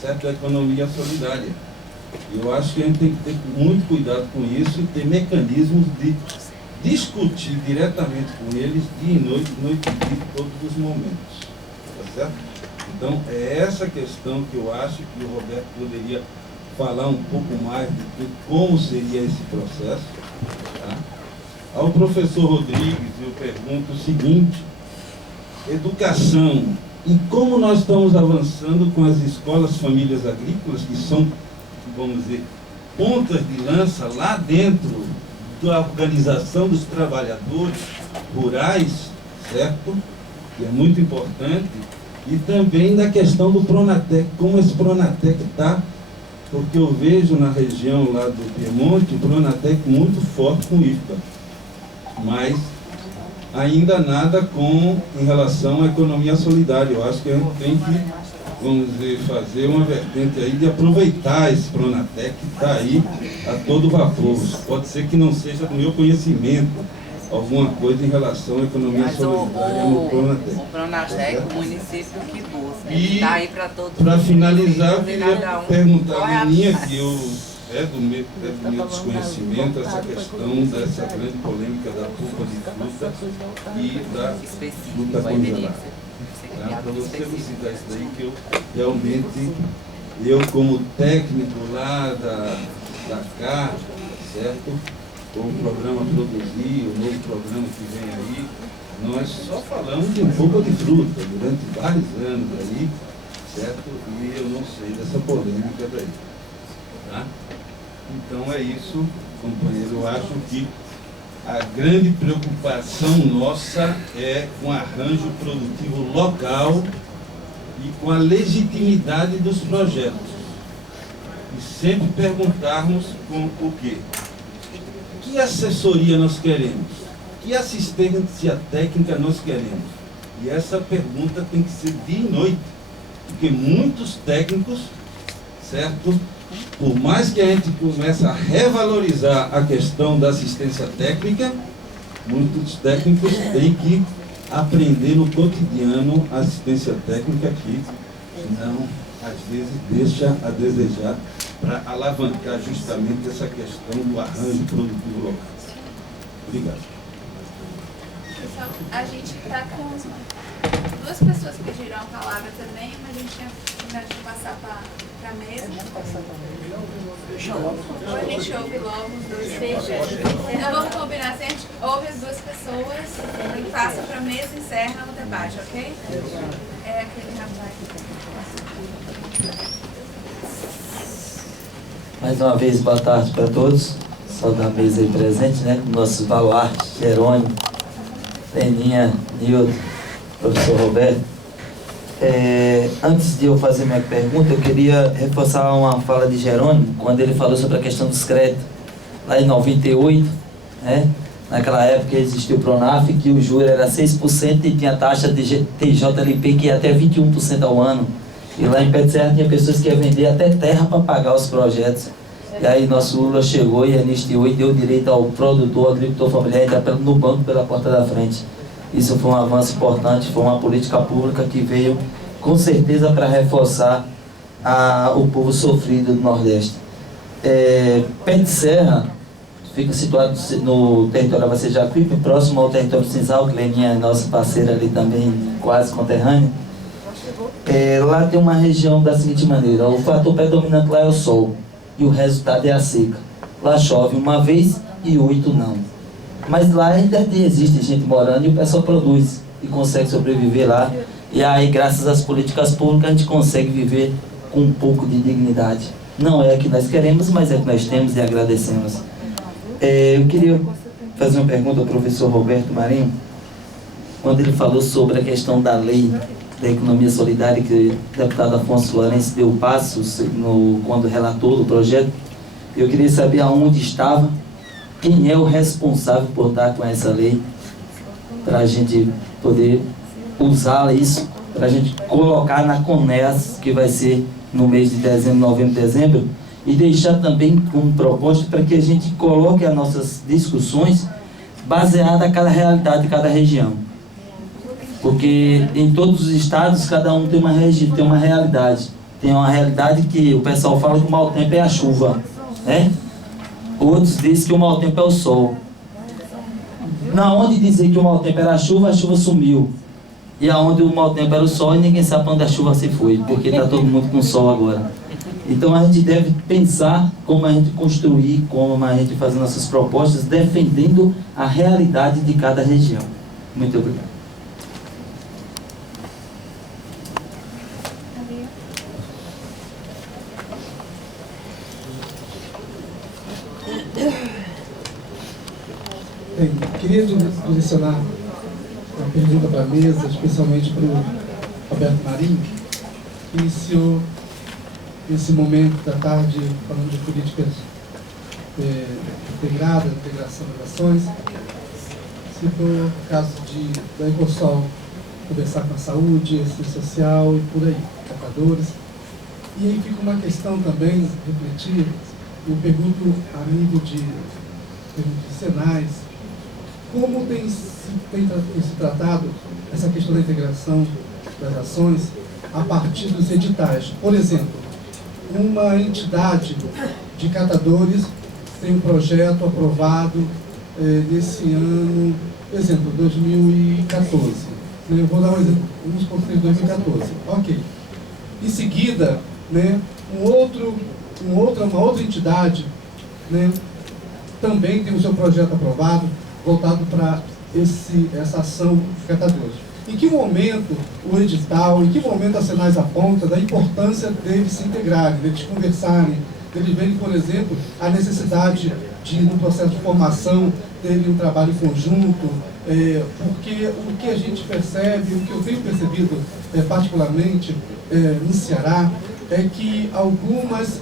certo? Da economia solidária. Eu acho que a gente tem que ter muito cuidado com isso e ter mecanismos de discutir diretamente com eles dia e noite e dia, todos os momentos, tá certo? Então é essa questão que eu acho que o Roberto poderia falar um pouco mais de como seria esse processo, tá? Ao professor Rodrigues eu pergunto o seguinte: educação, e como nós estamos avançando com as escolas famílias agrícolas, que são, vamos dizer, pontas de lança lá dentro da organização dos trabalhadores rurais, certo? Que é muito importante, e também da questão do Pronatec, como esse Pronatec está, porque eu vejo na região lá do Piemonte o Pronatec muito forte com IFA, mas ainda nada em relação à economia solidária. Eu acho que a gente tem que, vamos dizer, fazer uma vertente aí de aproveitar esse Pronatec que está aí a todo vapor. Pode ser que não seja do meu conhecimento alguma coisa em relação à economia solidária no Pronatec. O Pronatec, o município que busca, E está aí para todos. para finalizar, eu queria perguntar a Leninha, que do meu desconhecimento, essa questão dessa grande polêmica da polpa de fruta e da fruta congelada. Para você elucidar isso daí, que eu realmente, como técnico lá da CAR, certo? Com o programa Produzir, o novo programa que vem aí, nós só falamos de polpa de fruta durante vários anos aí, certo? E eu não sei dessa polêmica daí, tá? Então é isso, companheiro. Eu acho que a grande preocupação nossa é com o arranjo produtivo local e com a legitimidade dos projetos. E sempre perguntarmos com o quê? Que assessoria nós queremos? Que assistência técnica nós queremos? E essa pergunta tem que ser dia e noite, porque muitos técnicos, certo? Por mais que a gente comece a revalorizar a questão da assistência técnica, muitos técnicos têm que aprender no cotidiano a assistência técnica que, senão, às vezes, deixa a desejar para alavancar justamente essa questão do arranjo produtivo local. Obrigado. Pessoal, a gente está com duas pessoas que pediram a palavra também, mas a gente tinha terminar de passar para a mesa. Ou a gente ouve logo os dois. Então vamos combinar, se a gente ouve as duas pessoas, e passa para a mesa e encerra o debate, ok? É aquele rapaz. Mais uma vez, boa tarde para todos. Só da mesa aí presente, né? Com nossos baluartes, Jerônimo, Peninha, Nilton, professor Roberto. Antes de eu fazer minha pergunta, eu queria reforçar uma fala de Jerônimo, quando ele falou sobre a questão dos créditos. Lá em 98, né? Naquela época existiu o Pronaf, que o juro era 6% e tinha taxa de TJLP que ia até 21% ao ano. E lá em Pé de Serra tinha pessoas que iam vender até terra para pagar os projetos. E aí nosso Lula chegou e anistiou e deu direito ao produtor, ao agricultor familiar entrar no banco pela porta da frente. Isso foi um avanço importante, foi uma política pública que veio com certeza para reforçar o povo sofrido do Nordeste. Pé de Serra fica situado no território Abacê Jacuípe, próximo ao território Cinzal, que Leninha é nossa parceira ali também, quase conterrânea. Lá tem uma região da seguinte maneira: o fator predominante lá é o sol e o resultado é a seca. Lá chove uma vez e 8 não. Mas lá ainda existe gente morando e o pessoal produz e consegue sobreviver lá. E aí, graças às políticas públicas, a gente consegue viver com um pouco de dignidade. Não é o que nós queremos, mas é o que nós temos e agradecemos. Eu queria fazer uma pergunta ao professor Roberto Marinho, quando ele falou sobre a questão da lei da economia solidária, que o deputado Afonso Lourenço deu passos quando relatou o projeto. Eu queria saber aonde estava, quem é o responsável por estar com essa lei, para a gente poder usar isso, para a gente colocar na CONEAS, que vai ser no mês de dezembro, novembro, dezembro, e deixar também como proposta para que a gente coloque as nossas discussões baseadas a cada realidade de cada região. Porque em todos os estados, cada um tem uma realidade. Tem uma realidade que o pessoal fala que o mau tempo é a chuva, né? Outros dizem que o mau tempo é o sol. Na onde dizer que o mau tempo era a chuva sumiu. E aonde o mau tempo era o sol, e ninguém sabe para onde a chuva se foi, porque está todo mundo com sol agora. Então a gente deve pensar como a gente construir, como a gente fazer nossas propostas, defendendo a realidade de cada região. Muito obrigado. Bem, queria direcionar uma pergunta para a mesa, especialmente para o Roberto Marinho, que iniciou esse momento da tarde falando de políticas integradas, integração das ações. Citou o caso da Ecosol conversar com a saúde, assistência social e por aí, catadores. E aí fica uma questão também, refletir, eu pergunto a nível de Senais, como tem se tratado essa questão da integração das ações a partir dos editais. Por exemplo, uma entidade de catadores tem um projeto aprovado nesse ano, por exemplo, 2014. Eu vou dar um exemplo, vamos construir 2014. Ok. Em seguida, né, uma outra entidade, né, também tem o seu projeto aprovado, voltado para essa ação de catadores. Em que momento o edital, em que momento a Senais aponta da importância deles se integrarem, deles conversarem, deles verem, por exemplo, a necessidade de, no processo de formação, terem um trabalho conjunto, porque o que a gente percebe, o que eu tenho percebido particularmente no Ceará, é que algumas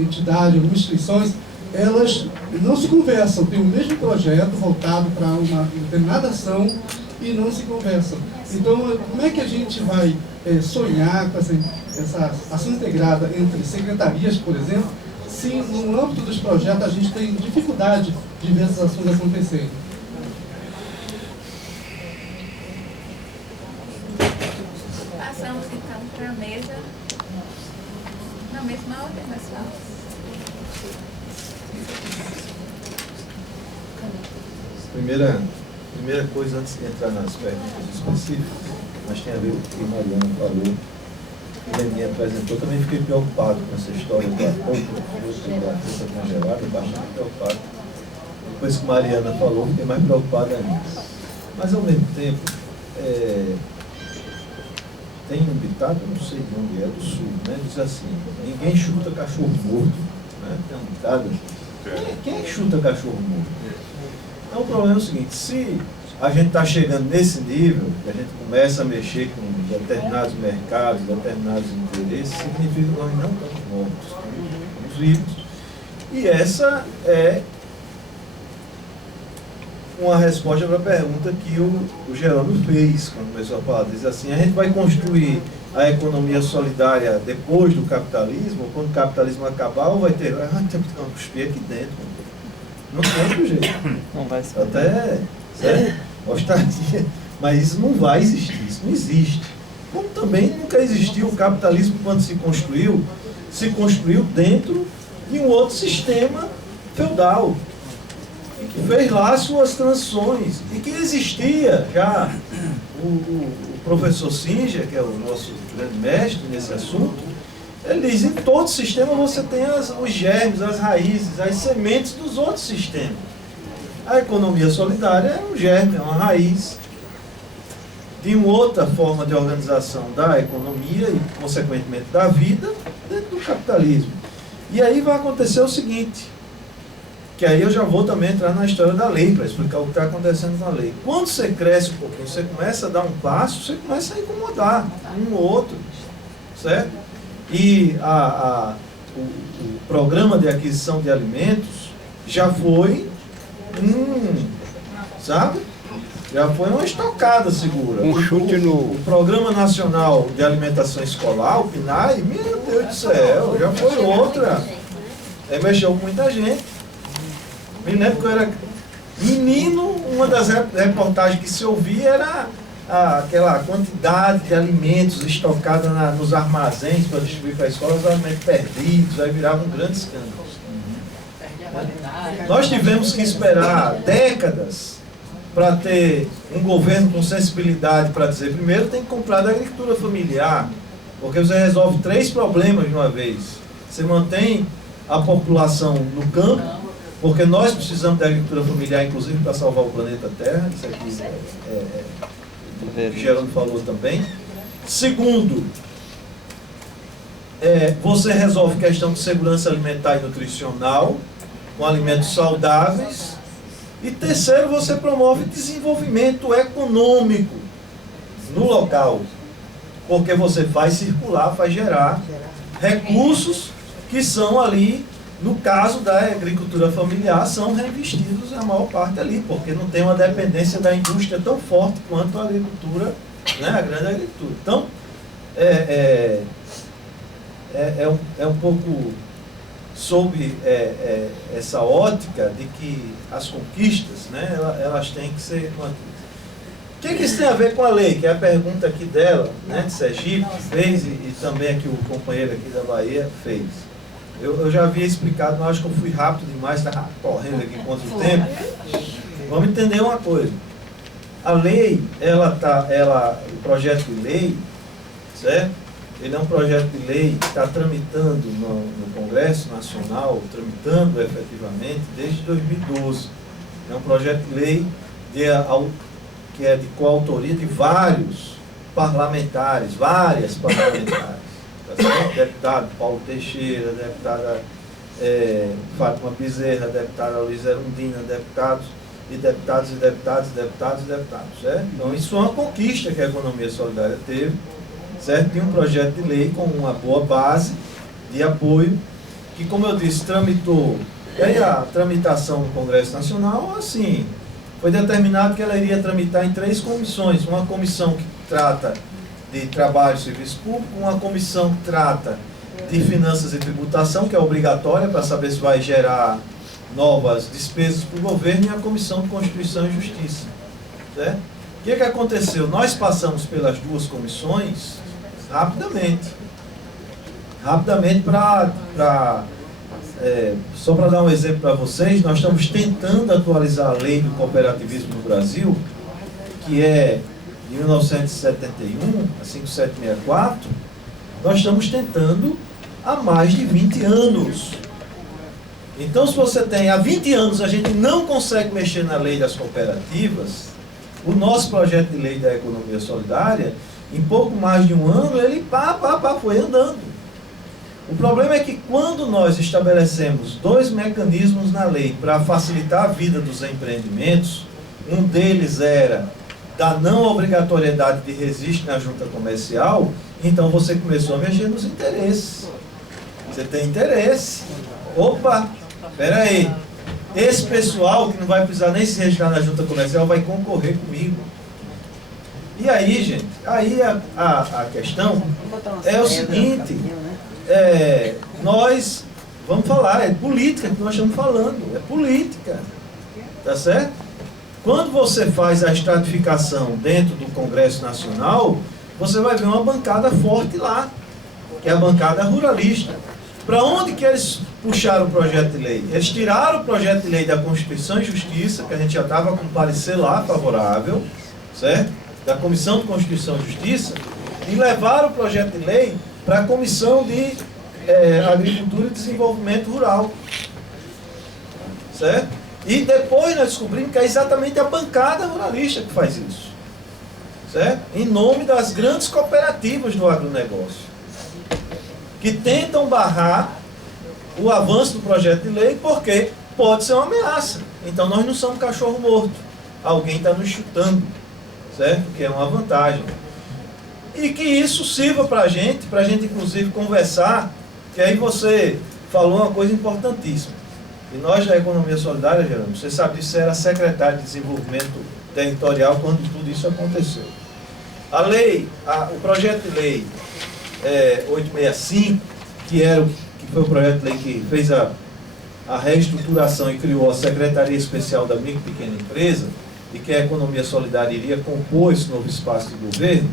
entidades, algumas instituições, elas não se conversam, têm o mesmo projeto voltado para uma determinada ação e não se conversam. Então, como é que a gente vai sonhar com essa ação integrada entre secretarias, por exemplo, se no âmbito dos projetos a gente tem dificuldade de ver essas ações acontecerem? Passamos então para a mesa, na mesma ordem, pessoal. Primeira coisa, antes de entrar nas perguntas específicas, mas tem a ver com o que a Mariana falou, Leninha apresentou, também fiquei preocupado com essa história da fruta congelada, bastante preocupado. Depois que Mariana falou, fiquei mais preocupado ainda. Mas, ao mesmo tempo, tem um ditado, eu não sei de onde é, do sul, né? Diz assim: ninguém chuta cachorro morto. Né? Tem um ditado assim. Quem chuta cachorro morto? Então, o problema é o seguinte: se a gente está chegando nesse nível, que a gente começa a mexer com determinados mercados, determinados interesses, significa que nós não estamos mortos, estamos vivos. E essa é uma resposta para a pergunta que o Jerônimo fez quando começou a falar. Diz assim: a gente vai construir a economia solidária depois do capitalismo, ou quando o capitalismo acabar, ou vai ter... temos que cuspir aqui dentro. Não tem outro jeito. Não vai ser. Até... gostaria, mas isso não vai existir, isso não existe. Como também nunca existiu o capitalismo quando se construiu dentro de um outro sistema feudal, e que fez lá suas transições, e que existia já. O professor Singer, que é o nosso grande mestre nesse assunto, ele diz: em todo sistema você tem os germes, as raízes, as sementes dos outros sistemas. A economia solidária é um germe, é uma raiz de uma outra forma de organização da economia e, consequentemente, da vida dentro do capitalismo. E aí vai acontecer o seguinte, que aí eu já vou também entrar na história da lei, para explicar o que está acontecendo na lei. Quando você cresce um pouquinho, você começa a dar um passo, você começa a incomodar um ou outro, certo? E o programa de aquisição de alimentos já foi sabe? Já foi uma estocada segura. O Programa Nacional de Alimentação Escolar, o PNAE, meu Deus do céu, já foi outra. Mexeu com muita gente. Me lembro que eu era menino, uma das reportagens que se ouvia era aquela quantidade de alimentos estocados nos armazéns para distribuir para a escola, os alimentos perdidos, aí virava um grande escândalo. Nós tivemos que esperar décadas para ter um governo com sensibilidade para dizer: primeiro tem que comprar da agricultura familiar, porque você resolve 3 problemas de uma vez. Você mantém a população no campo, porque nós precisamos da agricultura familiar, inclusive para salvar o planeta Terra. Isso aqui o Geraldo falou também. Segundo, você resolve questão de segurança alimentar e nutricional, com alimentos saudáveis. E terceiro, você promove desenvolvimento econômico no local, porque você faz circular, faz gerar recursos que são ali, no caso da agricultura familiar, são reinvestidos a maior parte ali, porque não tem uma dependência da indústria tão forte quanto a agricultura, né, a grande agricultura. Então, é um pouco sob essa ótica de que as conquistas, né, elas têm que ser mantidas. O que isso tem a ver com a lei? Que é a pergunta aqui dela, né, de Sergipe, fez, e também aqui o companheiro aqui da Bahia fez. Eu já havia explicado, mas acho que eu fui rápido demais, estava correndo aqui contra o tempo. Vamos entender uma coisa. A lei, o projeto de lei, certo? Ele é um projeto de lei que está tramitando no Congresso Nacional, tramitando efetivamente desde 2012. É um projeto de lei que é de coautoria de vários parlamentares, várias parlamentares. Tá certo? Deputado Paulo Teixeira, deputada Fátima Bezerra, deputada Luiz Erundina, deputados, certo? Então isso é uma conquista que a economia solidária teve, certo? Tem um projeto de lei com uma boa base de apoio, que, como eu disse, tramitou. E aí a tramitação no Congresso Nacional, assim, foi determinado que ela iria tramitar em 3 comissões. Uma comissão que trata de trabalho e serviço público, uma comissão que trata de finanças e tributação, que é obrigatória para saber se vai gerar novas despesas para o governo, e a comissão de Constituição e Justiça. Certo? O que aconteceu? Nós passamos pelas 2 comissões rapidamente só para dar um exemplo para vocês, nós estamos tentando atualizar a lei do cooperativismo no Brasil, que é de 1971, a 5764, nós estamos tentando há mais de 20 anos. Então, se você tem há 20 anos a gente não consegue mexer na lei das cooperativas, o nosso projeto de lei da economia solidária, em pouco mais de um ano, ele foi andando. O problema é que quando nós estabelecemos 2 mecanismos na lei para facilitar a vida dos empreendimentos, um deles era da não obrigatoriedade de registro na junta comercial, então você começou a mexer nos interesses. Você tem interesse. Opa, espera aí. Esse pessoal que não vai precisar nem se registrar na junta comercial vai concorrer comigo. E aí, gente, aí a questão é o seguinte, nós vamos falar, é política que nós estamos falando, é política, tá certo? Quando você faz a estratificação dentro do Congresso Nacional, você vai ver uma bancada forte lá, que é a bancada ruralista. Para onde que eles puxaram o projeto de lei? Eles tiraram o projeto de lei da Constituição e Justiça, que a gente já estava com parecer lá favorável, certo? Da Comissão de Constituição e Justiça, e levaram o projeto de lei para a Comissão de Agricultura e Desenvolvimento Rural, certo? E depois nós descobrimos que é exatamente a bancada ruralista que faz isso, certo? Em nome das grandes cooperativas do agronegócio, que tentam barrar o avanço do projeto de lei, porque pode ser uma ameaça. Então nós não somos cachorro morto. Alguém está nos chutando, certo? Que é uma vantagem. E que isso sirva para a gente inclusive conversar, que aí você falou uma coisa importantíssima. E nós da Economia Solidária, Gerônimo, você sabe disso, você era secretário de Desenvolvimento Territorial quando tudo isso aconteceu. A lei, o projeto de lei 865, que foi o projeto de lei que fez a reestruturação e criou a Secretaria Especial da Micro e Pequena Empresa, e que a Economia Solidária iria compor esse novo espaço de governo,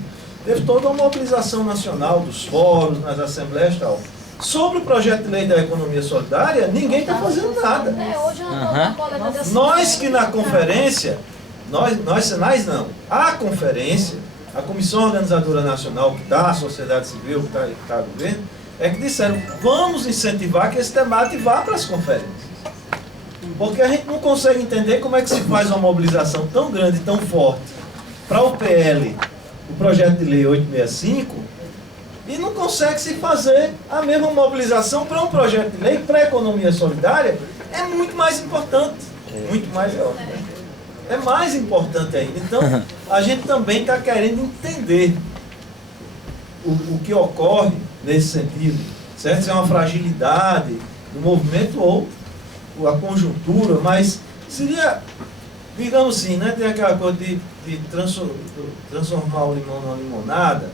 teve toda uma mobilização nacional dos fóruns, nas assembleias e tal. Sobre o projeto de lei da Economia Solidária, ninguém está fazendo nada. Nós que na conferência, nós Senais não, a conferência, a Comissão Organizadora Nacional, que está a sociedade civil, que está o governo, é que disseram, vamos incentivar que esse debate vá para as conferências. Porque a gente não consegue entender como é que se faz uma mobilização tão grande, tão forte, para o PL, o projeto de lei 865, e não consegue se fazer a mesma mobilização para um projeto de lei para a economia solidária. É muito mais importante, muito mais é mais importante ainda. Então, a gente também está querendo entender o que ocorre nesse sentido, certo? Se é uma fragilidade do movimento ou a conjuntura, mas seria, digamos assim, né? Tem aquela coisa de transformar o limão numa limonada.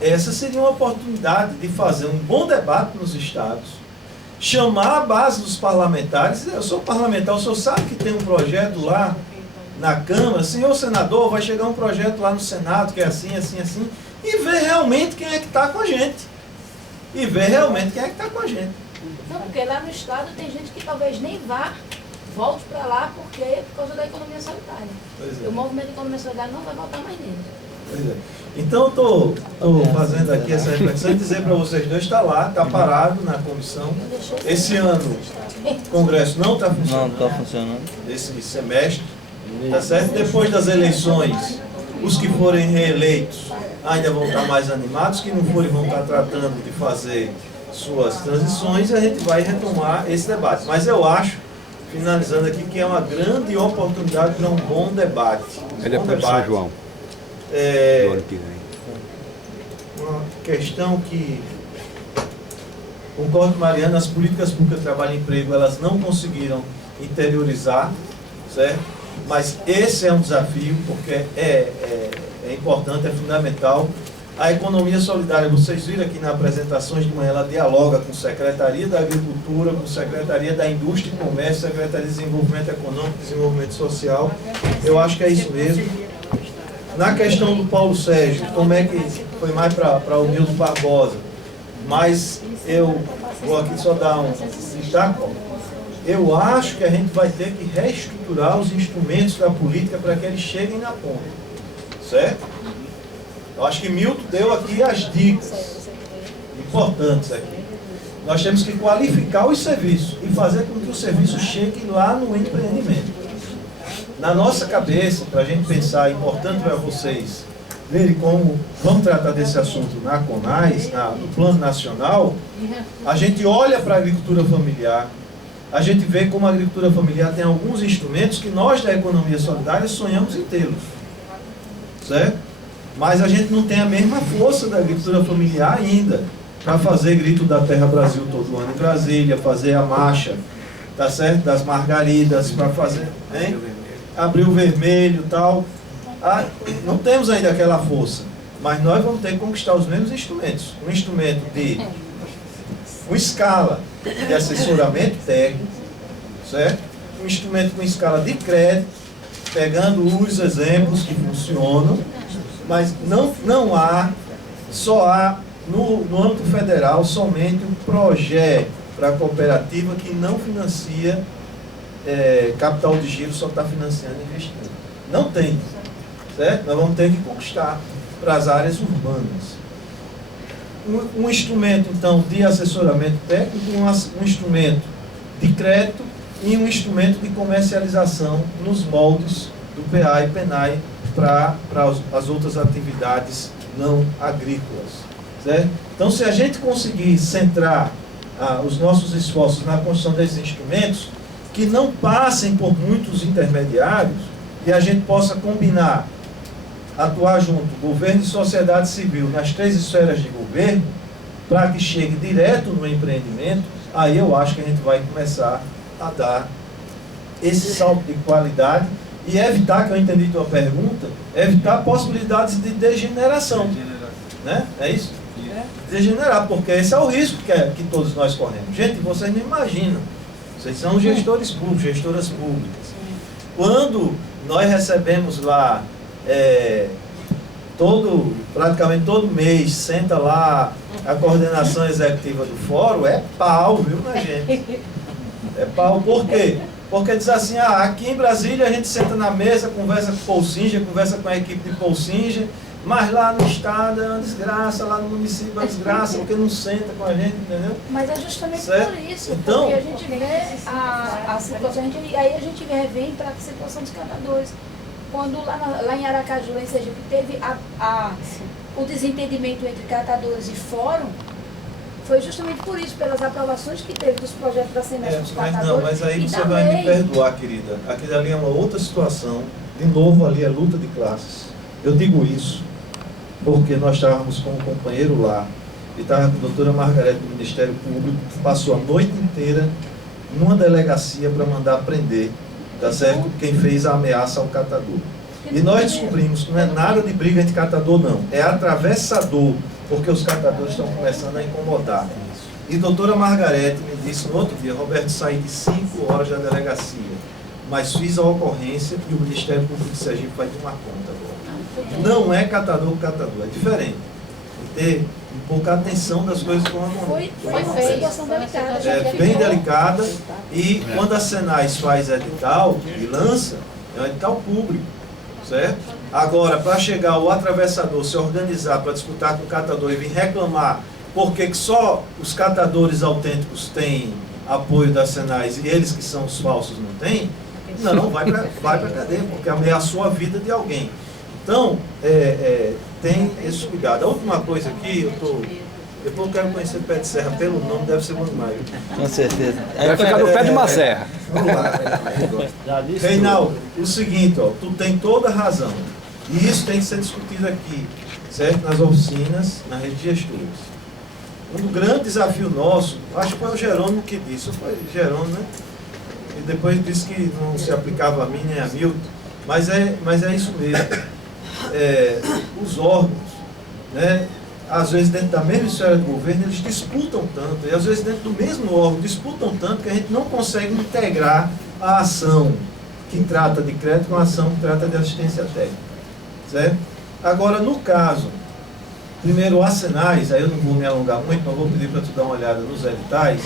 Essa seria uma oportunidade de fazer um bom debate nos estados, chamar a base dos parlamentares. Eu sou parlamentar, o senhor sabe que tem um projeto lá na Câmara, senhor senador, vai chegar um projeto lá no Senado que é assim, assim, assim, e ver realmente quem é que está com a gente. Não, porque lá no estado tem gente que talvez nem vá, volte para lá por causa da economia solidária. O movimento de economia solidária não vai voltar mais nele. Pois é. Então, estou fazendo aqui essa reflexão e dizer para vocês dois, está lá, está parado na comissão. Esse ano o Congresso não está funcionando. Não está funcionando. Esse semestre, tá certo? Depois das eleições, os que forem reeleitos ainda vão estar mais animados, que não forem vão estar tratando de fazer suas transições, e a gente vai retomar esse debate. Mas eu acho, finalizando aqui, que é uma grande oportunidade para um bom debate. Ele é professor João. Do ano que vem. Uma questão que, concordo com Mariana, as políticas públicas de trabalho e emprego, elas não conseguiram interiorizar, certo? Mas esse é um desafio, porque é importante, é fundamental. A economia solidária, vocês viram aqui na apresentações de manhã, ela dialoga com a Secretaria da Agricultura, com a Secretaria da Indústria e Comércio, Secretaria de Desenvolvimento Econômico e Desenvolvimento Social. Eu acho que é isso mesmo. Na questão do Paulo Sérgio, como é que foi mais para o Nildo Barbosa, mas eu vou aqui só dar um destaque. Eu acho que a gente vai ter que reestruturar os instrumentos da política para que eles cheguem na ponta, certo? Eu acho que Milton deu aqui as dicas, importantes aqui. Nós temos que qualificar os serviços e fazer com que o serviço chegue lá no empreendimento. Na nossa cabeça, para a gente pensar, é importante para vocês verem como vamos tratar desse assunto na CONAS, no plano nacional, a gente olha para a agricultura familiar, a gente vê como a agricultura familiar tem alguns instrumentos que nós da economia solidária sonhamos em tê-los, certo? Mas a gente não tem a mesma força da agricultura familiar ainda, para fazer Grito da Terra Brasil todo ano em Brasília, fazer a marcha, tá certo? Das margaridas, para fazer, hein? Abril Vermelho e tal. Não temos ainda aquela força, mas nós vamos ter que conquistar os mesmos instrumentos. Um instrumento de uma escala de assessoramento técnico, certo? Um instrumento com escala de crédito, pegando os exemplos que funcionam, mas não há, só há no âmbito federal somente um projeto para a cooperativa que não financia capital de giro, só está financiando investimento. Não tem, certo? Nós vamos ter que conquistar para as áreas urbanas. Um instrumento, então, de assessoramento técnico, um instrumento de crédito e um instrumento de comercialização nos moldes do PA e PENAI para as outras atividades não agrícolas, certo? Então, se a gente conseguir centrar os nossos esforços na construção desses instrumentos, que não passem por muitos intermediários, e a gente possa combinar, atuar junto, governo e sociedade civil, nas 3 esferas de governo, para que chegue direto no empreendimento, aí eu acho que a gente vai começar a dar esse salto de qualidade e evitar, que eu entendi tua pergunta, evitar possibilidades de degeneração. Né? É isso? Degenerar, porque esse é o risco que todos nós corremos. Gente, vocês não imaginam. Vocês são gestores públicos, gestoras públicas. Quando nós recebemos lá, praticamente todo mês, senta lá a coordenação executiva do fórum, é pau, viu, minha gente? É pau, por quê? Porque diz assim, aqui em Brasília a gente senta na mesa, conversa com o Paulsinger, conversa com a equipe de Paulsinger, mas lá no estado é uma desgraça, lá no município é uma desgraça, porque não senta com a gente, entendeu? Mas é justamente certo? Por isso, então, porque a gente vê a situação, aí a gente vem para a situação dos catadores. Quando lá em Aracaju, em Sergipe, teve o desentendimento entre catadores e fórum, foi justamente por isso, pelas aprovações que teve dos projetos da Semestre dos catadores. Mas aí você vai me perdoar, querida. Aquilo ali é uma outra situação. De novo, ali é luta de classes. Eu digo isso porque nós estávamos com um companheiro lá, e estava com a doutora Margarete do Ministério Público, que passou a noite inteira numa delegacia para mandar prender, tá certo? Quem fez a ameaça ao catador. E nós descobrimos que não é nada de briga entre catador, não. É atravessador, porque os catadores estão começando a incomodar. E a doutora Margarete me disse no outro dia, Roberto, saí de 5 horas da delegacia, mas fiz a ocorrência e o Ministério Público de Sergipe vai tomar conta agora. Não é catador, é diferente. Tem que ter um pouco a atenção das coisas que vão acontecer. Foi uma situação delicada. É bem delicada, e quando a Senais faz edital e lança, é um edital público, certo? Agora, para chegar o atravessador se organizar para disputar com o catador e vir reclamar porque que só os catadores autênticos têm apoio da Senais e eles que são os falsos não têm, não, vai para a cadeia, porque ameaçou a vida de alguém. Então, tem esse cuidado. A última coisa aqui, depois eu quero conhecer Pé de Serra pelo nome, deve ser bom demais. Com certeza. Vai ficar no pé de uma serra. Vamos lá. Reinaldo, o seguinte, tu tem toda a razão. E isso tem que ser discutido aqui, certo? Nas oficinas, na rede de gestores. Um grande desafio nosso, acho que foi o Jerônimo que disse, foi Jerônimo, né? E depois disse que não se aplicava a mim nem a Milton, mas é isso mesmo. Os órgãos, né, às vezes dentro da mesma esfera do governo, eles disputam tanto, e às vezes dentro do mesmo órgão disputam tanto que a gente não consegue integrar a ação que trata de crédito com a ação que trata de assistência técnica, certo? Agora, no caso, primeiro a Senais, aí eu não vou me alongar muito, mas vou pedir para tu dar uma olhada nos editais.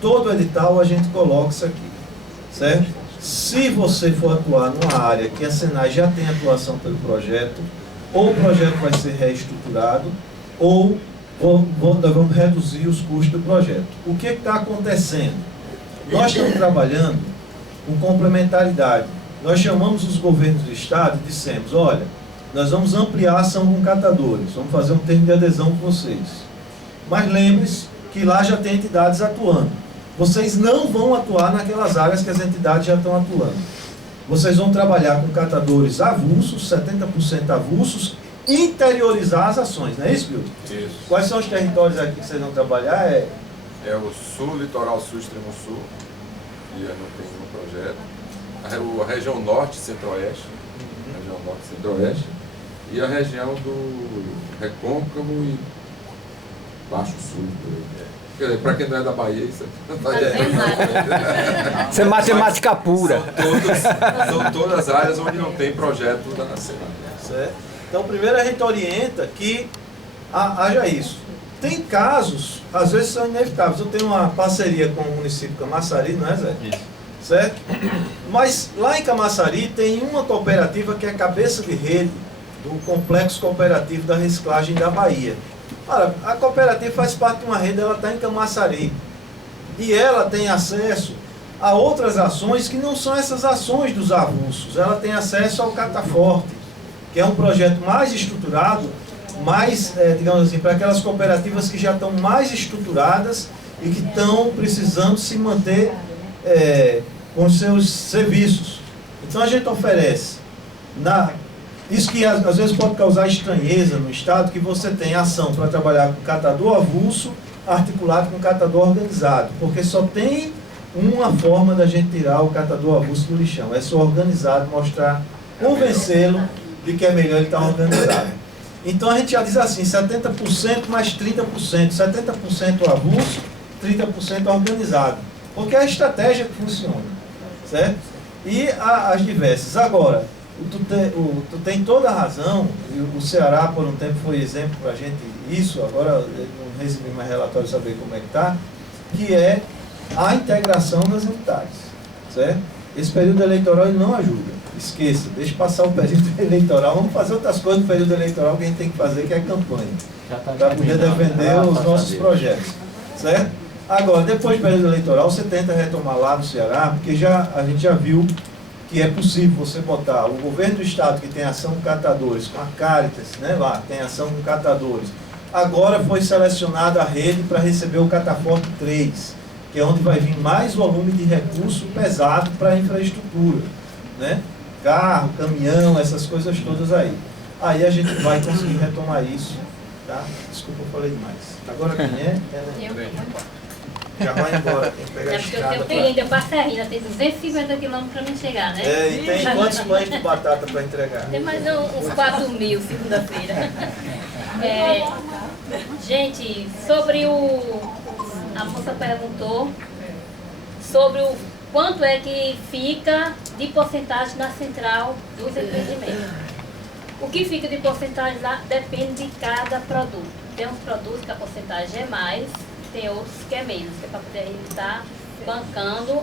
Todo edital a gente coloca isso aqui, certo? Se você for atuar numa área que a Senais já tem atuação pelo projeto, ou o projeto vai ser reestruturado, ou nós vamos reduzir os custos do projeto. O que está acontecendo? Nós estamos trabalhando com complementaridade. Nós chamamos os governos do estado e dissemos, olha, nós vamos ampliar a ação com catadores, vamos fazer um termo de adesão com vocês. Mas lembre-se que lá já tem entidades atuando. Vocês não vão atuar naquelas áreas que as entidades já estão atuando. Vocês vão trabalhar com catadores avulsos, 70% avulsos, interiorizar as ações, não é isso, Bilton? Isso. Quais são os territórios aqui que vocês vão trabalhar? É o sul, litoral sul, extremo sul, que não tem nenhum projeto. A região norte, centro-oeste, região norte, centro-oeste, e a região do Recôncavo e Baixo Sul. Quer dizer, para quem não é da Bahia, isso Isso é matemática pura. São todas áreas onde não tem projeto da Senado. Certo? Então, primeiro a gente orienta que haja isso. Tem casos, às vezes são inevitáveis. Eu tenho uma parceria com o município de Camaçari, não é, Zé? Isso. Certo? Mas lá em Camaçari tem uma cooperativa que é cabeça de rede do Complexo Cooperativo da Reciclagem da Bahia. Ora, a cooperativa faz parte de uma rede, ela está em Camaçari. E ela tem acesso a outras ações que não são essas ações dos avulsos. Ela tem acesso ao Cataforte, que é um projeto mais estruturado, mais, digamos assim, para aquelas cooperativas que já estão mais estruturadas e que estão precisando se manter com os seus serviços. Então a gente oferece, isso que às vezes pode causar estranheza no Estado, que você tem ação para trabalhar com catador avulso, articulado com catador organizado, porque só tem uma forma da gente tirar o catador avulso do lixão, é só organizado, mostrar, convencê-lo de que é melhor ele estar organizado. Então a gente já diz assim, 70% mais 30%, 70% avulso, 30% organizado, porque é a estratégia que funciona, certo? E as diversas. Agora, tu tem toda a razão, e o Ceará por um tempo foi exemplo para a gente isso, agora eu não recebi mais relatório saber como é que está, que é a integração das entidades, certo? Esse período eleitoral ele não ajuda, esqueça, deixa passar o período eleitoral, vamos fazer outras coisas no período eleitoral que a gente tem que fazer, que é a campanha, para poder defender os nossos projetos, certo? Agora, depois do período eleitoral, você tenta retomar lá no Ceará, porque a gente já viu que é possível você botar o governo do estado que tem ação com catadores, com a Caritas, né, lá, tem ação com catadores. Agora foi selecionada a rede para receber o Cataforte 3, que é onde vai vir mais volume de recurso pesado para a infraestrutura, né? Carro, caminhão, essas coisas todas aí. Aí a gente vai conseguir retomar isso, tá? Desculpa, eu falei demais. Agora quem é? Já vai embora, tem que pegar a estrada. Eu tenho ainda passar ainda, tem 250 quilômetros para me chegar, né? E tem quantos pães de batata para entregar? Tem mais uns 4 mil segunda-feira. Gente, sobre a moça perguntou sobre o quanto é que fica de porcentagem na central dos empreendimentos. O que fica de porcentagem lá depende de cada produto. Tem uns produtos que a porcentagem é mais, tem outros que é menos, que é para poder a gente estar bancando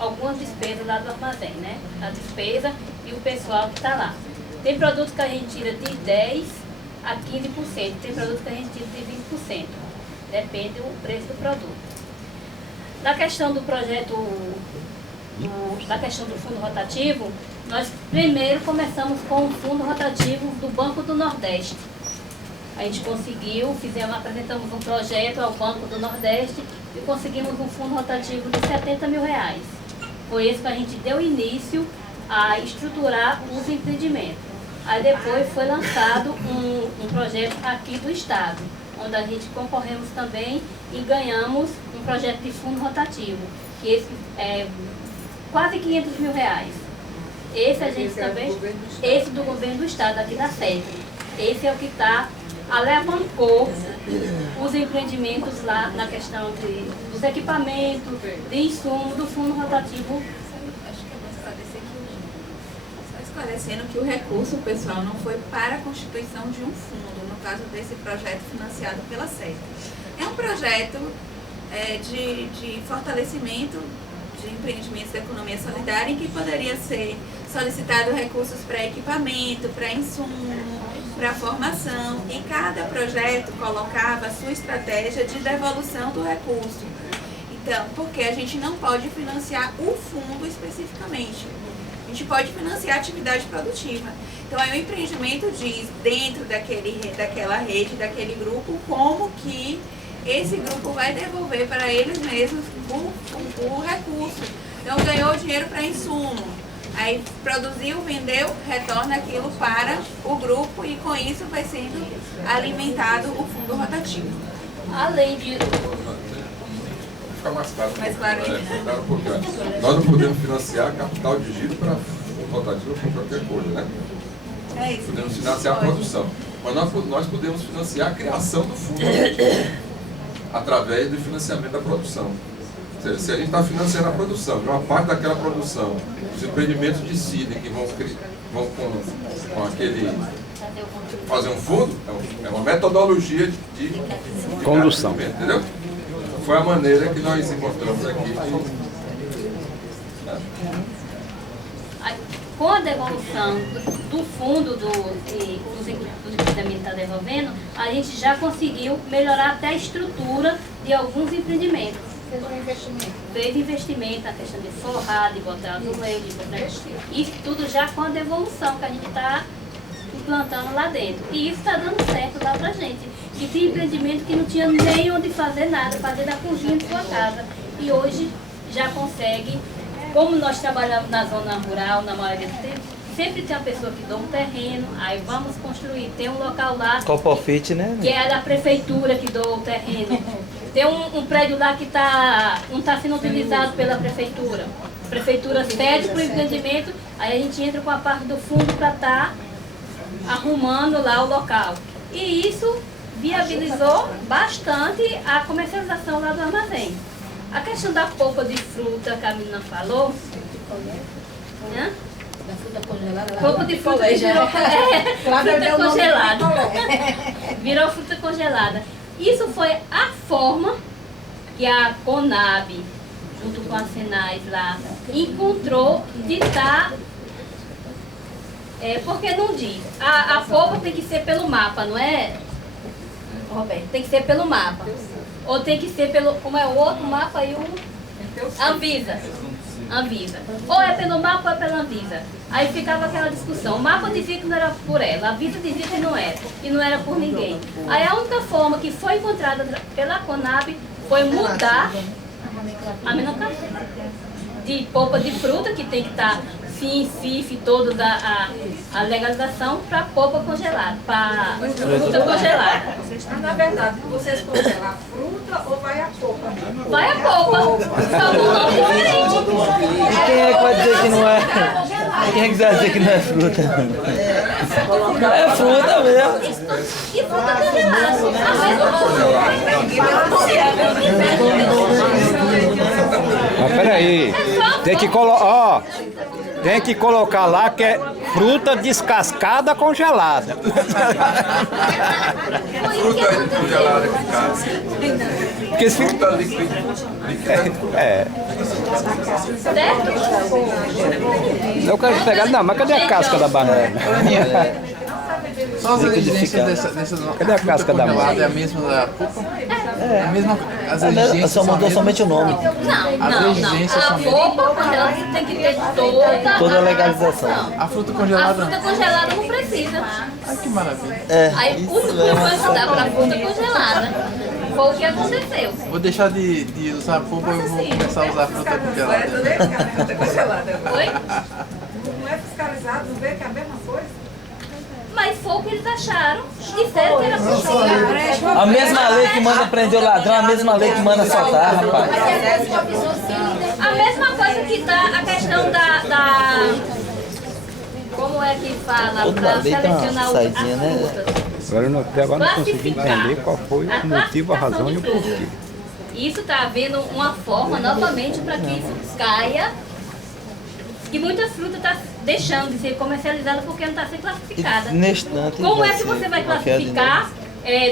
algumas despesas lá do armazém, né? A despesa e o pessoal que está lá. Tem produtos que a gente tira de 10% a 15%, tem produtos que a gente tira de 20%. Depende do preço do produto. Na questão do projeto, na questão do fundo rotativo, nós primeiro começamos com o fundo rotativo do Banco do Nordeste. A gente conseguiu, apresentamos um projeto ao Banco do Nordeste e conseguimos um fundo rotativo de R$70 mil. Foi esse que a gente deu início a estruturar os empreendimentos. Aí depois foi lançado um projeto aqui do Estado, onde a gente concorremos também e ganhamos um projeto de fundo rotativo, que esse é quase R$500 mil. Esse a gente também, esse do governo do Estado, aqui da sede. Esse é o que alavancou os empreendimentos lá na questão dos equipamentos, de insumo do fundo rotativo. Acho que eu vou esclarecer aqui, só esclarecendo que o recurso, pessoal, não foi para a constituição de um fundo, no caso desse projeto financiado pela SEC. É um projeto de fortalecimento de empreendimentos da economia solidária, em que poderia ser solicitado recursos para equipamento, para insumo, para formação, e cada projeto colocava a sua estratégia de devolução do recurso. Então, porque a gente não pode financiar o fundo especificamente. A gente pode financiar a atividade produtiva. Então, aí o empreendimento diz, dentro daquela rede, daquele grupo, como que esse grupo vai devolver para eles mesmos o recurso. Então, ganhou dinheiro para insumo. Aí, produziu, vendeu, retorna aquilo para o grupo e, com isso, vai sendo alimentado o fundo rotativo. Além de... Fica mais claro. Mais claro ainda. Claro, porque nós não podemos financiar capital de giro para fundo rotativo ou qualquer coisa, né? É isso. Podemos financiar a produção. Mas nós podemos financiar a criação do fundo rotativo através do financiamento da produção. Ou seja, se a gente está financiando a produção, de uma parte daquela produção, os empreendimentos decidem que vão com aquele... fazer um fundo, é uma metodologia de condução. Entendeu? Foi a maneira que nós encontramos aqui. Com a devolução do fundo dos empreendimentos que está devolvendo, a gente já conseguiu melhorar até a estrutura de alguns empreendimentos. Fez um investimento. Fez investimento na questão de forrar, de botar azulejo, de botar... Isso tudo já com a devolução que a gente está implantando lá dentro. E isso está dando certo lá pra gente. Que tinha empreendimento que não tinha nem onde fazer nada, fazer na cozinha de sua casa. E hoje já consegue, como nós trabalhamos na zona rural, na maioria do tempo, sempre tem uma pessoa que dá um terreno, aí vamos construir. Tem um local lá Copofit, né? que é da prefeitura que doa o terreno. Tem um prédio lá que não está sendo utilizado pela prefeitura. A prefeitura cede para o empreendimento, aí a gente entra com a parte do fundo para estar arrumando lá o local. E isso viabilizou bastante a comercialização lá do armazém. A questão da polpa de fruta que a menina falou, né? Da fruta congelada. Polpa de fruta que virou fruta congelada. Virou fruta congelada. Isso foi a forma que a Conab, junto com a Senais lá, encontrou de estar... porque não diz. A polpa tem que ser pelo mapa, não é, Roberto? Tem que ser pelo mapa. Ou tem que ser pelo... Como é o outro mapa e o... Anvisa. Ou é pelo mapa ou é pela Anvisa. Aí ficava aquela discussão. O mapa dizia que não era por ela, a Anvisa dizia que não era. E não era por ninguém. Aí a única forma que foi encontrada pela Conab foi mudar a nomenclatura de polpa de fruta, que tem que estar FIM, CIF, todos a legalização, para polpa congelada, para fruta congelada. Na verdade, vocês congelam a fruta ou vai a polpa? Vai a polpa, só com nome diferente. E quem é que vai dizer que não é? Quem é que vai dizer que não é fruta? É fruta mesmo. E fruta congelada. Mas peraí, tem que colocar lá que é fruta descascada congelada. Fruta congelada que casca. Porque se fruta líquida. Eu quero pegar, não, mas cadê a casca da banana? Só as exigências dessa Cadê a casca da banana? É a mesma da polpa? É a mesma, as exigências só mudou somente o nome. Não. A polpa congelada tem que ter toda a legalização. A fruta A congelada. fruta congelada não precisa. Ai, que maravilha. Aí o que vai mudar para a fruta congelada foi o que aconteceu. Vou deixar de usar a polpa e vou começar a usar a fruta congelada. Oi? Não é fiscalizado, não vê que é a mesma coisa? Mas foi o que eles acharam. Disseram que era possível. A mesma lei que manda prender o ladrão, a mesma lei que manda soltar, rapaz. A mesma coisa que dá a questão da como é que fala para selecionar as frutas. Agora eu não consegui entender qual foi o motivo, a razão e o porquê. Isso está havendo uma forma, novamente, para que isso caia. Que muita fruta está deixando de ser comercializada porque não está sendo classificada. Como é que você vai classificar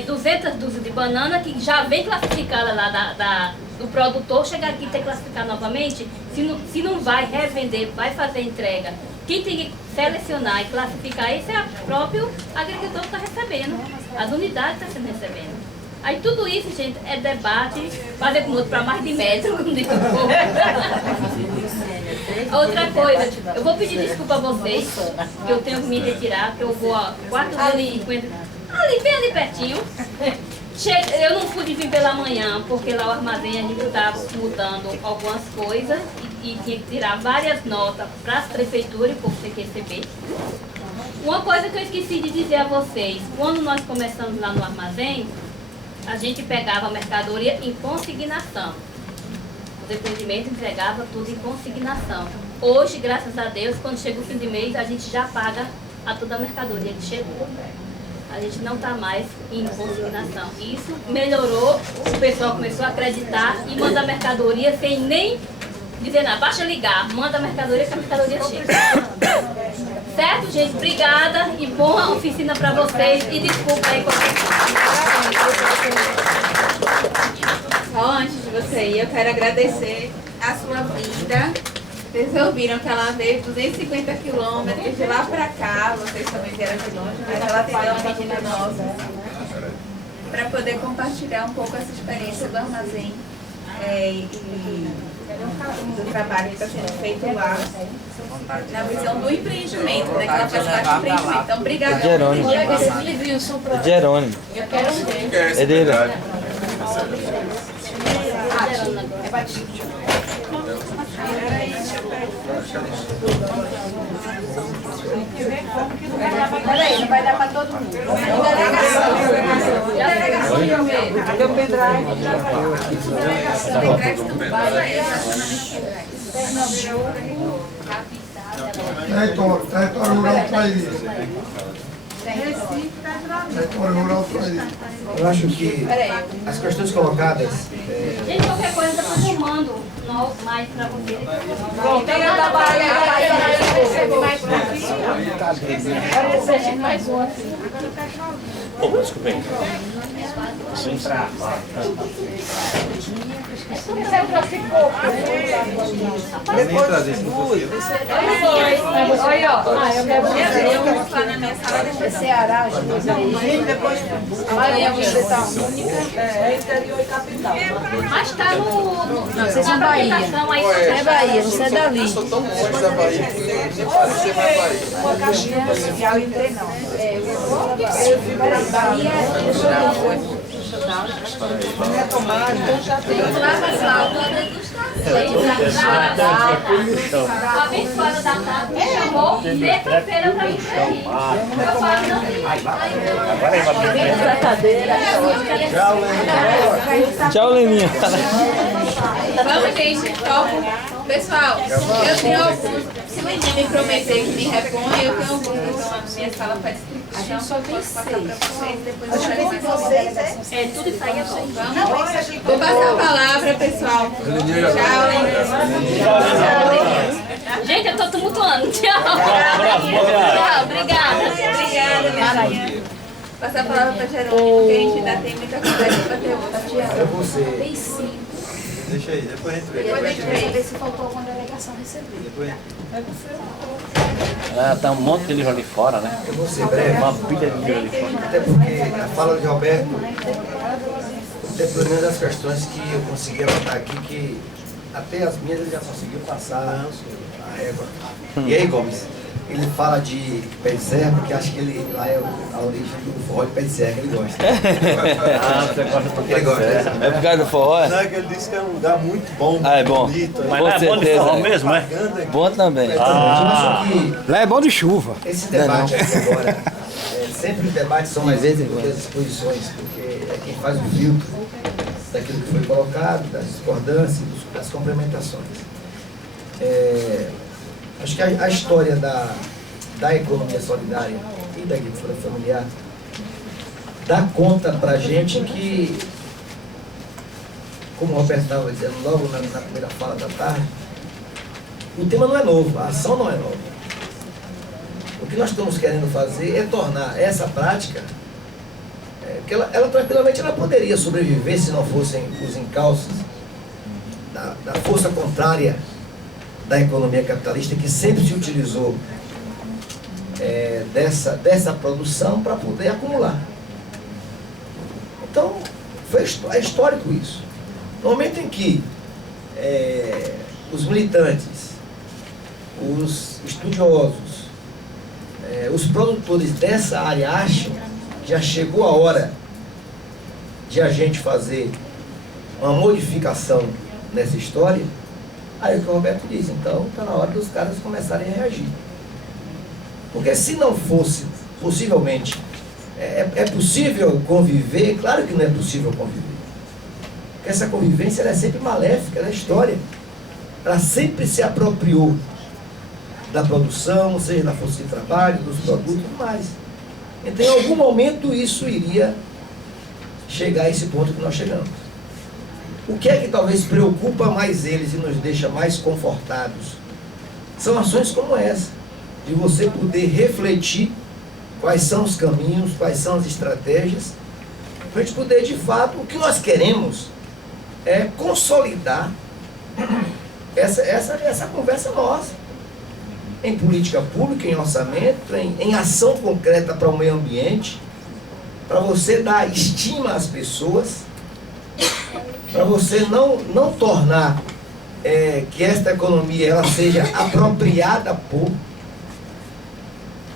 200 dúzias de banana que já vem classificada lá do produtor, chegar aqui e ter que classificar novamente, se não vai revender, vai fazer entrega quem tem que selecionar e classificar isso é o próprio agricultor que está recebendo, as unidades que estão sendo recebendo. Aí tudo isso, gente, é debate, fazer com outro para mais de metro, como diz o povo. Outra coisa, eu vou pedir desculpa a vocês, que eu tenho que me retirar, que eu vou a 4h50, ali, bem ali pertinho. Eu não pude vir pela manhã, porque lá o armazém a gente estava mudando algumas coisas e tinha que tirar várias notas para as prefeituras e o povo tem que receber. Uma coisa que eu esqueci de dizer a vocês, quando nós começamos lá no armazém, a gente pegava a mercadoria em consignação. Os empreendimentos entregavam tudo em consignação. Hoje, graças a Deus, quando chega o fim de mês, a gente já paga a toda a mercadoria que chegou. A gente não está mais em consignação. Isso melhorou, o pessoal começou a acreditar e manda a mercadoria sem nem dizer nada. Basta ligar, manda a mercadoria que a mercadoria chega. Certo, gente? Obrigada e boa oficina para vocês. E desculpa aí Só antes de você ir, eu quero agradecer a sua vinda. Vocês ouviram que ela veio 250 quilômetros de lá pra cá, vocês também vieram de longe, mas ela atendeu uma medida nossa para poder compartilhar um pouco essa experiência do armazém e do trabalho que está sendo feito lá, na visão do empreendimento, né, que ela faz parte do empreendimento. Então, obrigada. É Jerônimo. Eu quero ver. É dele. Peraí, não vai dar para todo mundo. Cadê o pendrive? Território rural traído. Território rural traído. Eu acho que as questões colocadas... Gente, qualquer coisa está transformando mais para vocês. Mais um aqui. Desculpa aí. Sim. Depois trazer isso no possível. Olha, ó. É Ceará, depois amanhã você está única. É interior e capital. Mas está no. Não, vocês são Bahia. É Bahia, você é dali. Eu sou tão longe da Bahia que nem parecia mais Bahia. Uma caixinha assim, eu entrei não. Bahia, eu sou A minha escola da tarde me chamou terça-feira para ir para aí. Eu falo, não. Tchau, Leninha. Vamos, gente, topo. Pessoal, eu tenho alguns. Se o Leninha me prometer que me repõe, eu tenho alguns que estão na minha sala para descrição. A gente só tem 6. Depois eu chego mais vocês. É tudo isso aí, vou passar a palavra, pessoal. Tchau, Leninha. Gente, eu tô tumultuando. Tchau. Tchau, obrigada. Obrigada, Leninha. Passar a palavra para Jerônimo, porque a gente ainda tem muita coisa aqui para ter outra. Tem 5. Deixa aí, depois a gente vê. Depois a gente vê, ver se faltou alguma delegação receber. Depois. Tá um monte de livro ali fora, né? Eu vou ser breve. Uma pilha de livro ali fora. Até porque a fala de Roberto, até pelo menos as questões que eu consegui anotar aqui, que até as minhas ele já conseguiu passar a régua. E aí, Gomes? Ele fala de pé de serra, porque acho que ele lá é a origem do forró de pé de serra que ele gosta. Você gosta do pé de serra. É por causa do forró? Não, é que ele disse que é um lugar muito bom, Ah, é bom. bonito. Mas lá é bom de forró mesmo, é? Bom também. Lá é bom de chuva. Esse debate aqui agora, sempre os debates são mais vezes do que as exposições, porque é quem faz o filtro daquilo que foi colocado, das discordâncias, das complementações. Acho que a história da economia solidária e da agricultura familiar dá conta pra gente que, como o Roberto estava dizendo logo na primeira fala da tarde, o tema não é novo, a ação não é nova. O que nós estamos querendo fazer é tornar essa prática, que ela tranquilamente ela poderia sobreviver se não fossem os encalços da força contrária da economia capitalista, que sempre se utilizou dessa produção para poder acumular. Então, é histórico isso. No momento em que os militantes, os estudiosos, os produtores dessa área acham que já chegou a hora de a gente fazer uma modificação nessa história, aí o que o Roberto diz, então está na hora dos caras começarem a reagir. Porque se não fosse, possivelmente, é possível conviver? Claro que não é possível conviver. Porque essa convivência ela é sempre maléfica na história. Ela sempre se apropriou da produção, seja da força de trabalho, dos produtos e tudo mais. Então, em algum momento, isso iria chegar a esse ponto que nós chegamos. O que é que talvez preocupa mais eles e nos deixa mais confortados? São ações como essa, de você poder refletir quais são os caminhos, quais são as estratégias, para a gente poder, de fato, o que nós queremos é consolidar essa conversa nossa, em política pública, em orçamento, em ação concreta para o meio ambiente, para você dar estima às pessoas, para você não tornar que esta economia ela seja apropriada por.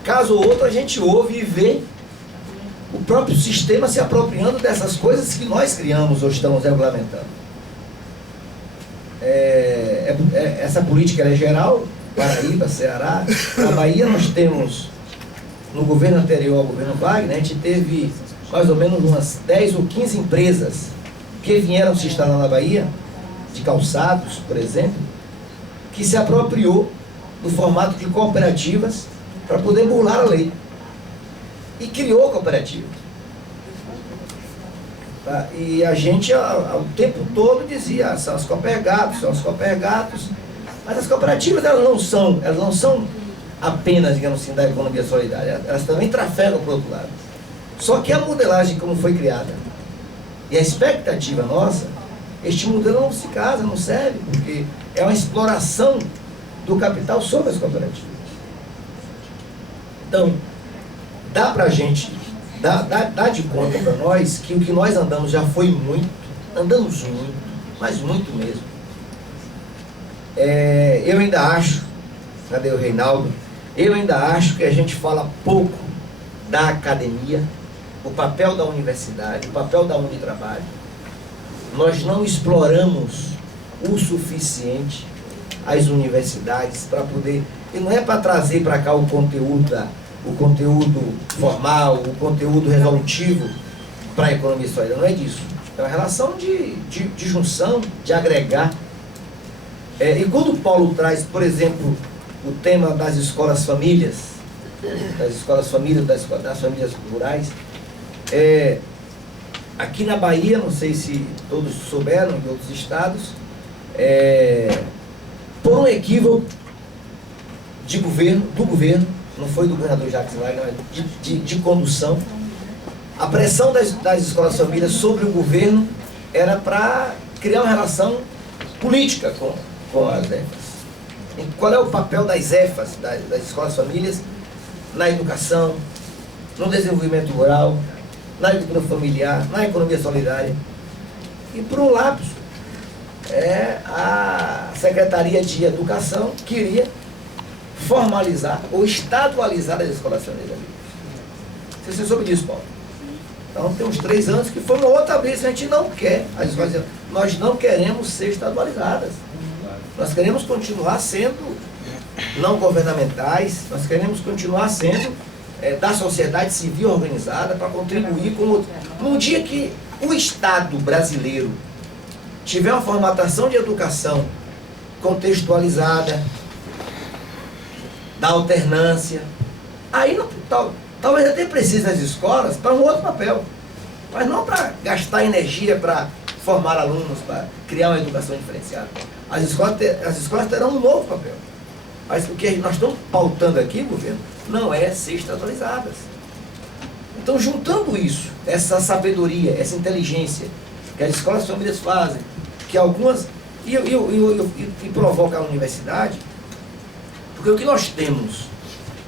Caso ou outro a gente ouve e vê o próprio sistema se apropriando dessas coisas que nós criamos ou estamos regulamentando. Essa política ela é geral, Paraíba, Ceará. Na Bahia nós temos, no governo anterior ao governo Wagner, a gente teve mais ou menos umas 10 ou 15 empresas que vieram se instalar na Bahia, de calçados, por exemplo, que se apropriou do formato de cooperativas para poder burlar a lei. E criou a cooperativa. Tá? E a gente, o tempo todo, dizia, são os cooperativos, mas as cooperativas elas não são apenas, digamos assim, da economia solidária, elas também trafegam para o outro lado. Só que a modelagem como foi criada, e a expectativa nossa, este modelo não se casa, não serve, porque é uma exploração do capital sobre as cooperativas. Então, dá pra gente, dá de conta para nós que o que nós andamos já foi muito, andamos muito, mas muito mesmo. Eu ainda acho, cadê o Reinaldo? Eu ainda acho que a gente fala pouco da academia, o papel da universidade, o papel da Unitrabalho. Nós não exploramos o suficiente as universidades para poder, e não é para trazer para cá o conteúdo formal, o conteúdo resolutivo para a economia solidária, não é disso. É uma relação de junção, de agregar. E quando o Paulo traz, por exemplo, o tema das escolas famílias, das famílias rurais, aqui na Bahia, não sei se todos souberam, em outros estados, por um equívoco do governo, não foi do governador Jacques Wagner, mas de condução, a pressão das escolas famílias sobre o governo era para criar uma relação política com as EFAs. E qual é o papel das EFAs, das escolas famílias, na educação, no desenvolvimento rural, na agricultura familiar, na economia solidária? E por um lado, a Secretaria de Educação queria formalizar ou estadualizar as escolas familiares. Você soube disso, Paulo? Então tem uns 3 anos que foi uma outra vez, a gente não quer, as escolas, nós não queremos ser estadualizadas. Nós queremos continuar sendo não governamentais, nós queremos continuar sendo da sociedade civil organizada para contribuir com o... No dia que o Estado brasileiro tiver uma formatação de educação contextualizada, da alternância, aí talvez até precise das escolas para um outro papel, mas não para gastar energia para formar alunos, para criar uma educação diferenciada. As escolas terão um novo papel, mas o que nós estamos pautando aqui, governo, não é ser estadualizadas. Então, juntando isso, essa sabedoria, essa inteligência que as escolas famílias fazem, que algumas, e provoca a universidade, porque o que nós temos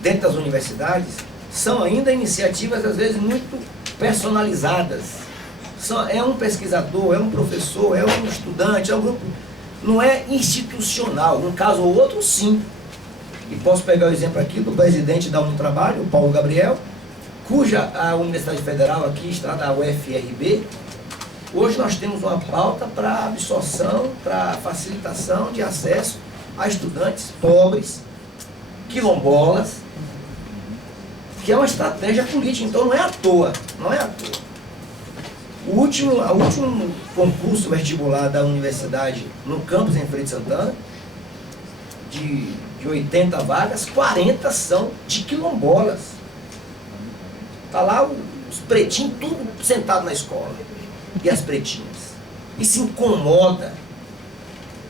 dentro das universidades são ainda iniciativas, às vezes, muito personalizadas. É um pesquisador, é um professor, é um estudante, é um grupo. Não é institucional. Um caso ou outro, sim. E posso pegar o exemplo aqui do presidente da Unitrabalho, o Paulo Gabriel, cuja a Universidade Federal aqui está na UFRB. Hoje nós temos uma pauta para absorção, para facilitação de acesso a estudantes pobres, quilombolas, que é uma estratégia política. Então não é à toa, não é à toa. O último concurso vestibular da universidade no campus em Feira de Santana, de 80 vagas, 40 são de quilombolas. Está lá os pretinhos, tudo sentado na escola. E as pretinhas. E se incomoda,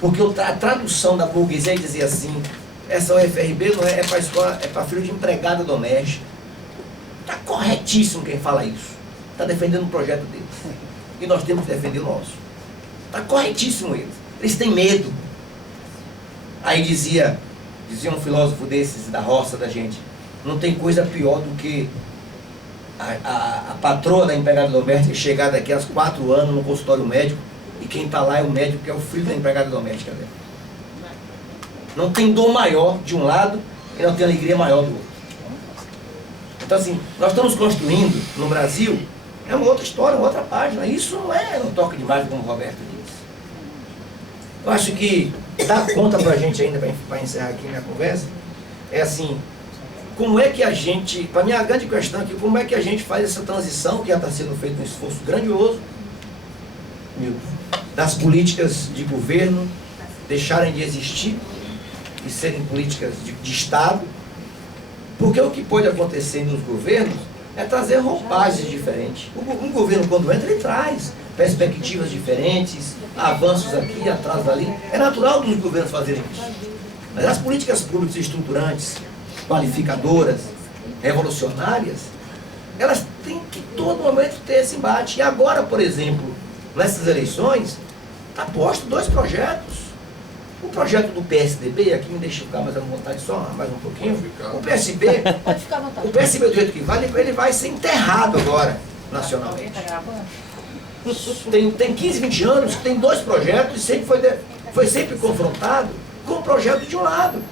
porque a tradução da burguesia dizia assim, essa UFRB não é para escola, é para filho de empregada doméstica. Está corretíssimo quem fala isso. Está defendendo o projeto deles. E nós temos que defender o nosso. Está corretíssimo eles. Eles têm medo. Aí dizia um filósofo desses da roça da gente, não tem coisa pior do que a patroa da empregada doméstica chegar daqui a 4 anos no consultório médico e quem está lá é o médico que é o filho da empregada doméstica dela. Não tem dor maior de um lado e não tem alegria maior do outro. Então assim, nós estamos construindo no Brasil, é uma outra história, uma outra página. Isso não é um toque de imagem como o Roberto disse. Eu acho que dá conta para a gente ainda, para encerrar aqui minha conversa, é assim, como é que a gente, para mim a grande questão aqui, como é que a gente faz essa transição, que já está sendo feito um esforço grandioso, das políticas de governo deixarem de existir e serem políticas de Estado, porque o que pode acontecer nos governos é trazer roupagens diferentes. Um governo, quando entra, ele traz perspectivas diferentes, avanços aqui, atrás dali. É natural dos governos fazerem isso. Mas as políticas públicas estruturantes, qualificadoras, revolucionárias, elas têm que todo momento ter esse embate. E agora, por exemplo, nessas eleições, está posto 2 projetos. O projeto do PSDB, aqui me deixa ficar mais à vontade só, mais um pouquinho. O PSB, o PSB do jeito que vai, ele vai ser enterrado agora, nacionalmente. Tem 15, 20 anos que tem 2 projetos e sempre foi sempre confrontado com o projeto de um lado.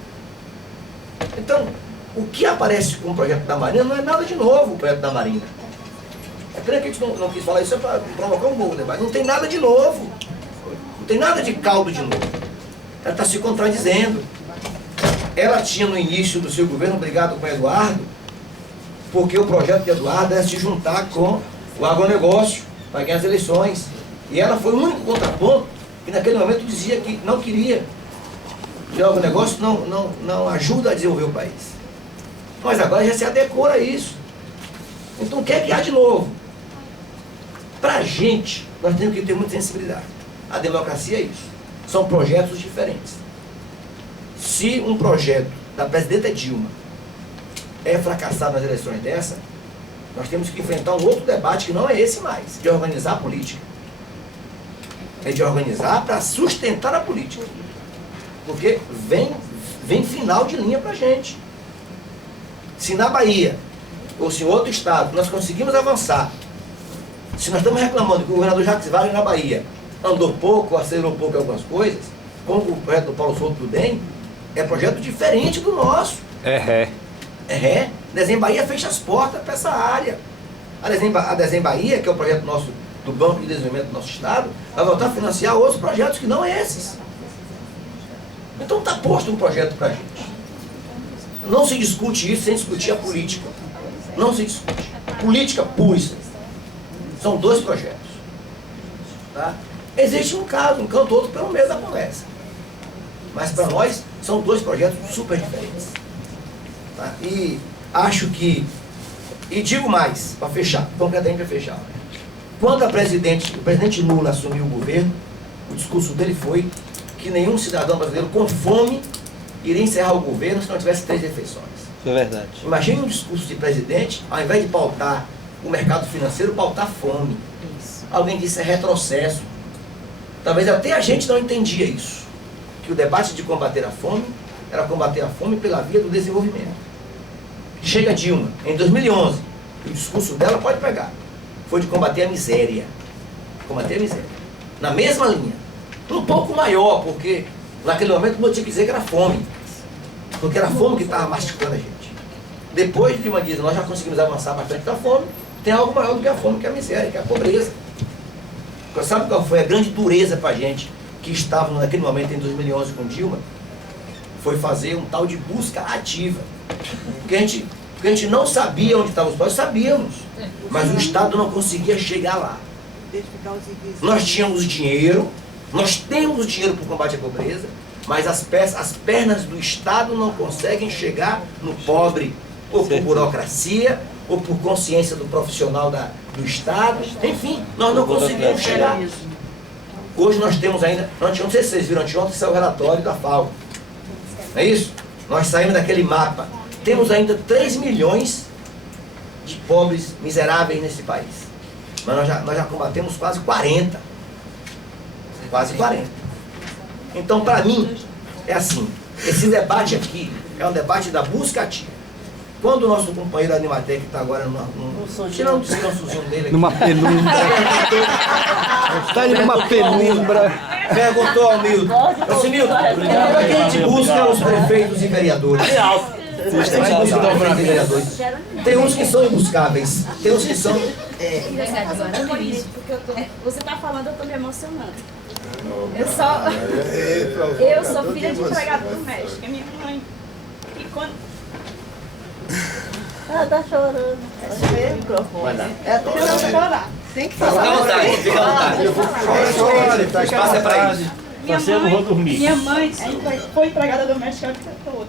Então, o que aparece com o projeto da Marina não é nada de novo, o projeto da Marina. É pena que a gente não quis falar isso para provocar um novo debate. Não tem nada de novo. Não tem nada de caldo de novo. Ela está se contradizendo. Ela tinha no início do seu governo brigado com o Eduardo, porque o projeto de Eduardo era se juntar com o agronegócio para ganhar as eleições. E ela foi o único contraponto que naquele momento dizia que não queria. Que o agronegócio não ajuda a desenvolver o país. Mas agora já se adequou a isso. Então o que é que há de novo? Para a gente, nós temos que ter muita sensibilidade. A democracia é isso. São projetos diferentes. Se um projeto da presidenta Dilma é fracassado nas eleições dessa, nós temos que enfrentar um outro debate que não é esse mais, de organizar a política. É de organizar para sustentar a política. Porque vem final de linha para a gente. Se na Bahia, ou se em outro estado, nós conseguimos avançar, se nós estamos reclamando que o governador Jacques Wagner na Bahia andou pouco, acelerou pouco algumas coisas, como o projeto do Paulo Souto do DEM, é projeto diferente do nosso. Desenho Bahia fecha as portas para essa área. A Desenho Bahia, que é o projeto nosso do Banco de Desenvolvimento do nosso estado, vai voltar a financiar outros projetos que não esses. Então está posto um projeto para a gente. Não se discute isso sem discutir a política. Não se discute. Política pura. São 2 projetos. Tá? Existe um caso, um canto outro pelo meio da conversa. Mas para nós são 2 projetos super diferentes. Tá? E acho que, e digo mais, para fechar, concretamente para fechar. Quando o presidente Lula assumiu o governo, o discurso dele foi que nenhum cidadão brasileiro com fome iria encerrar o governo se não tivesse 3 refeições. Isso é verdade. Imagine um discurso de presidente, ao invés de pautar o mercado financeiro, pautar fome. Isso. Alguém disse é retrocesso. Talvez até a gente não entendia isso. Que o debate de combater a fome era combater a fome pela via do desenvolvimento. Chega Dilma, em 2011, o discurso dela pode pegar, foi de combater a miséria. Combater a miséria. Na mesma linha. Um pouco maior, porque naquele momento eu tinha que dizer que era fome. Porque era a fome que estava mastigando a gente. Depois de Dilma diz, nós já conseguimos avançar bastante da fome, tem algo maior do que a fome, que é a miséria, que é a pobreza. Sabe qual foi a grande dureza para a gente que estava naquele momento em 2011 com Dilma? Foi fazer um tal de busca ativa. Porque a gente não sabia onde estavam os pobres, sabíamos, mas o Estado não conseguia chegar lá. Nós tínhamos dinheiro, nós temos o dinheiro para o combate à pobreza, mas as pernas do Estado não conseguem chegar no pobre, ou por burocracia, ou por consciência do profissional do Estado, enfim, nós não conseguimos chegar. Hoje nós temos ainda, não sei se vocês viram, anteontem saiu o relatório da FAO, não é isso? Nós saímos daquele mapa, temos ainda 3 milhões de pobres miseráveis nesse país, mas nós já combatemos quase 40. Quase 40. Então, para mim, é assim, esse debate aqui é um debate da busca ativa. Quando o nosso companheiro Animatec está agora tirando um descansozinho dele aqui. Numa penumbra. Está aí numa penumbra. Perguntou ao Milton. Assim, Milton, como é que a gente busca os prefeitos e vereadores? Tem uns que são imbuscáveis, tem uns que são... Você está falando, eu estou me emocionando. Eu sou filha de empregada doméstica. Minha mãe, e quando... Ela tá chorando. Ela tá chorando chorar. Tem que falar. Fica à vontade, fica à vontade. O espaço é para isso. Minha mãe foi empregada doméstica a vida toda.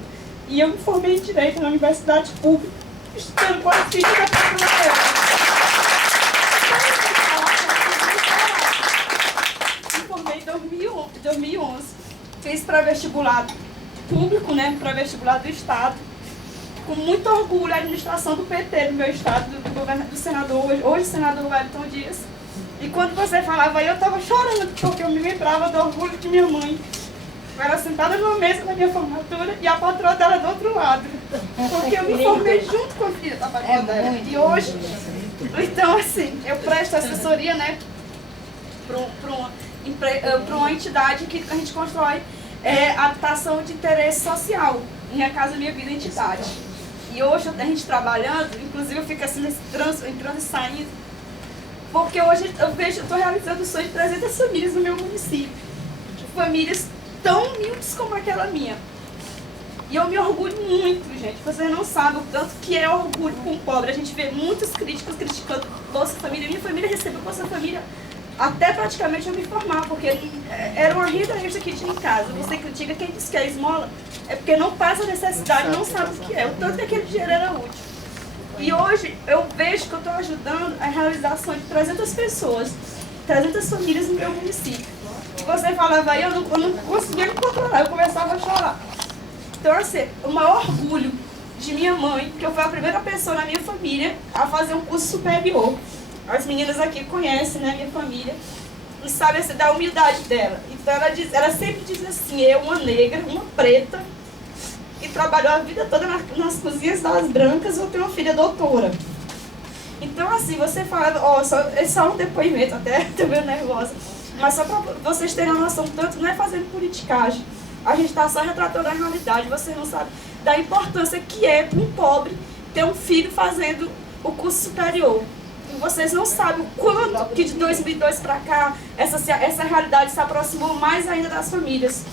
E eu me formei em Direito na Universidade Pública, estudando com as filhas da patroa. Me formei em 2011. Fiz pré-vestibular público, né? Pré-vestibular do Estado. Com muito orgulho, a administração do PT no meu estado, do senador, hoje senador Wellington Dias. E quando você falava aí, eu estava chorando, porque eu me lembrava do orgulho de minha mãe. Eu era sentada numa mesa da minha formatura e a patroa dela do outro lado. Porque eu me formei junto com a filha da patroa dela. E hoje, então assim, eu presto assessoria, né, para uma entidade que a gente constrói habitação de interesse social. Minha Casa Minha Vida Entidade. E hoje a gente trabalhando, inclusive eu fico assim nesse trânsito, entrando e saindo, porque hoje eu estou realizando o sonho de 300 famílias no meu município. Famílias tão humildes como aquela minha. E eu me orgulho muito, gente. Vocês não sabem o tanto que é orgulho com o pobre. A gente vê muitos críticos criticando Bolsa Família. Minha família recebeu Bolsa Família até praticamente eu me formar, porque era uma renda extra que tinha em casa. Você critica quem diz que é esmola, é porque não passa necessidade, não sabe o que é, o tanto que aquele dinheiro era útil. E hoje eu vejo que eu estou ajudando a realização de 300 pessoas, 300 famílias no meu município. E você falava aí, eu não conseguia me controlar, eu começava a chorar. Então, assim, o maior orgulho de minha mãe, que eu fui a primeira pessoa na minha família a fazer um curso superior. As meninas aqui conhecem, né, minha família, e sabem assim, da humildade dela. Então ela sempre diz assim, eu, uma negra, uma preta, que trabalhou a vida toda nas cozinhas das brancas, vou ter uma filha doutora. Então assim, você fala, é só um depoimento, até estou meio nervosa, mas só para vocês terem uma noção, tanto não é fazendo politicagem, a gente está só retratando a realidade, você não sabe da importância que é para um pobre ter um filho fazendo o curso superior. Vocês não sabem o quanto que de 2002 para cá essa realidade se aproximou mais ainda das famílias.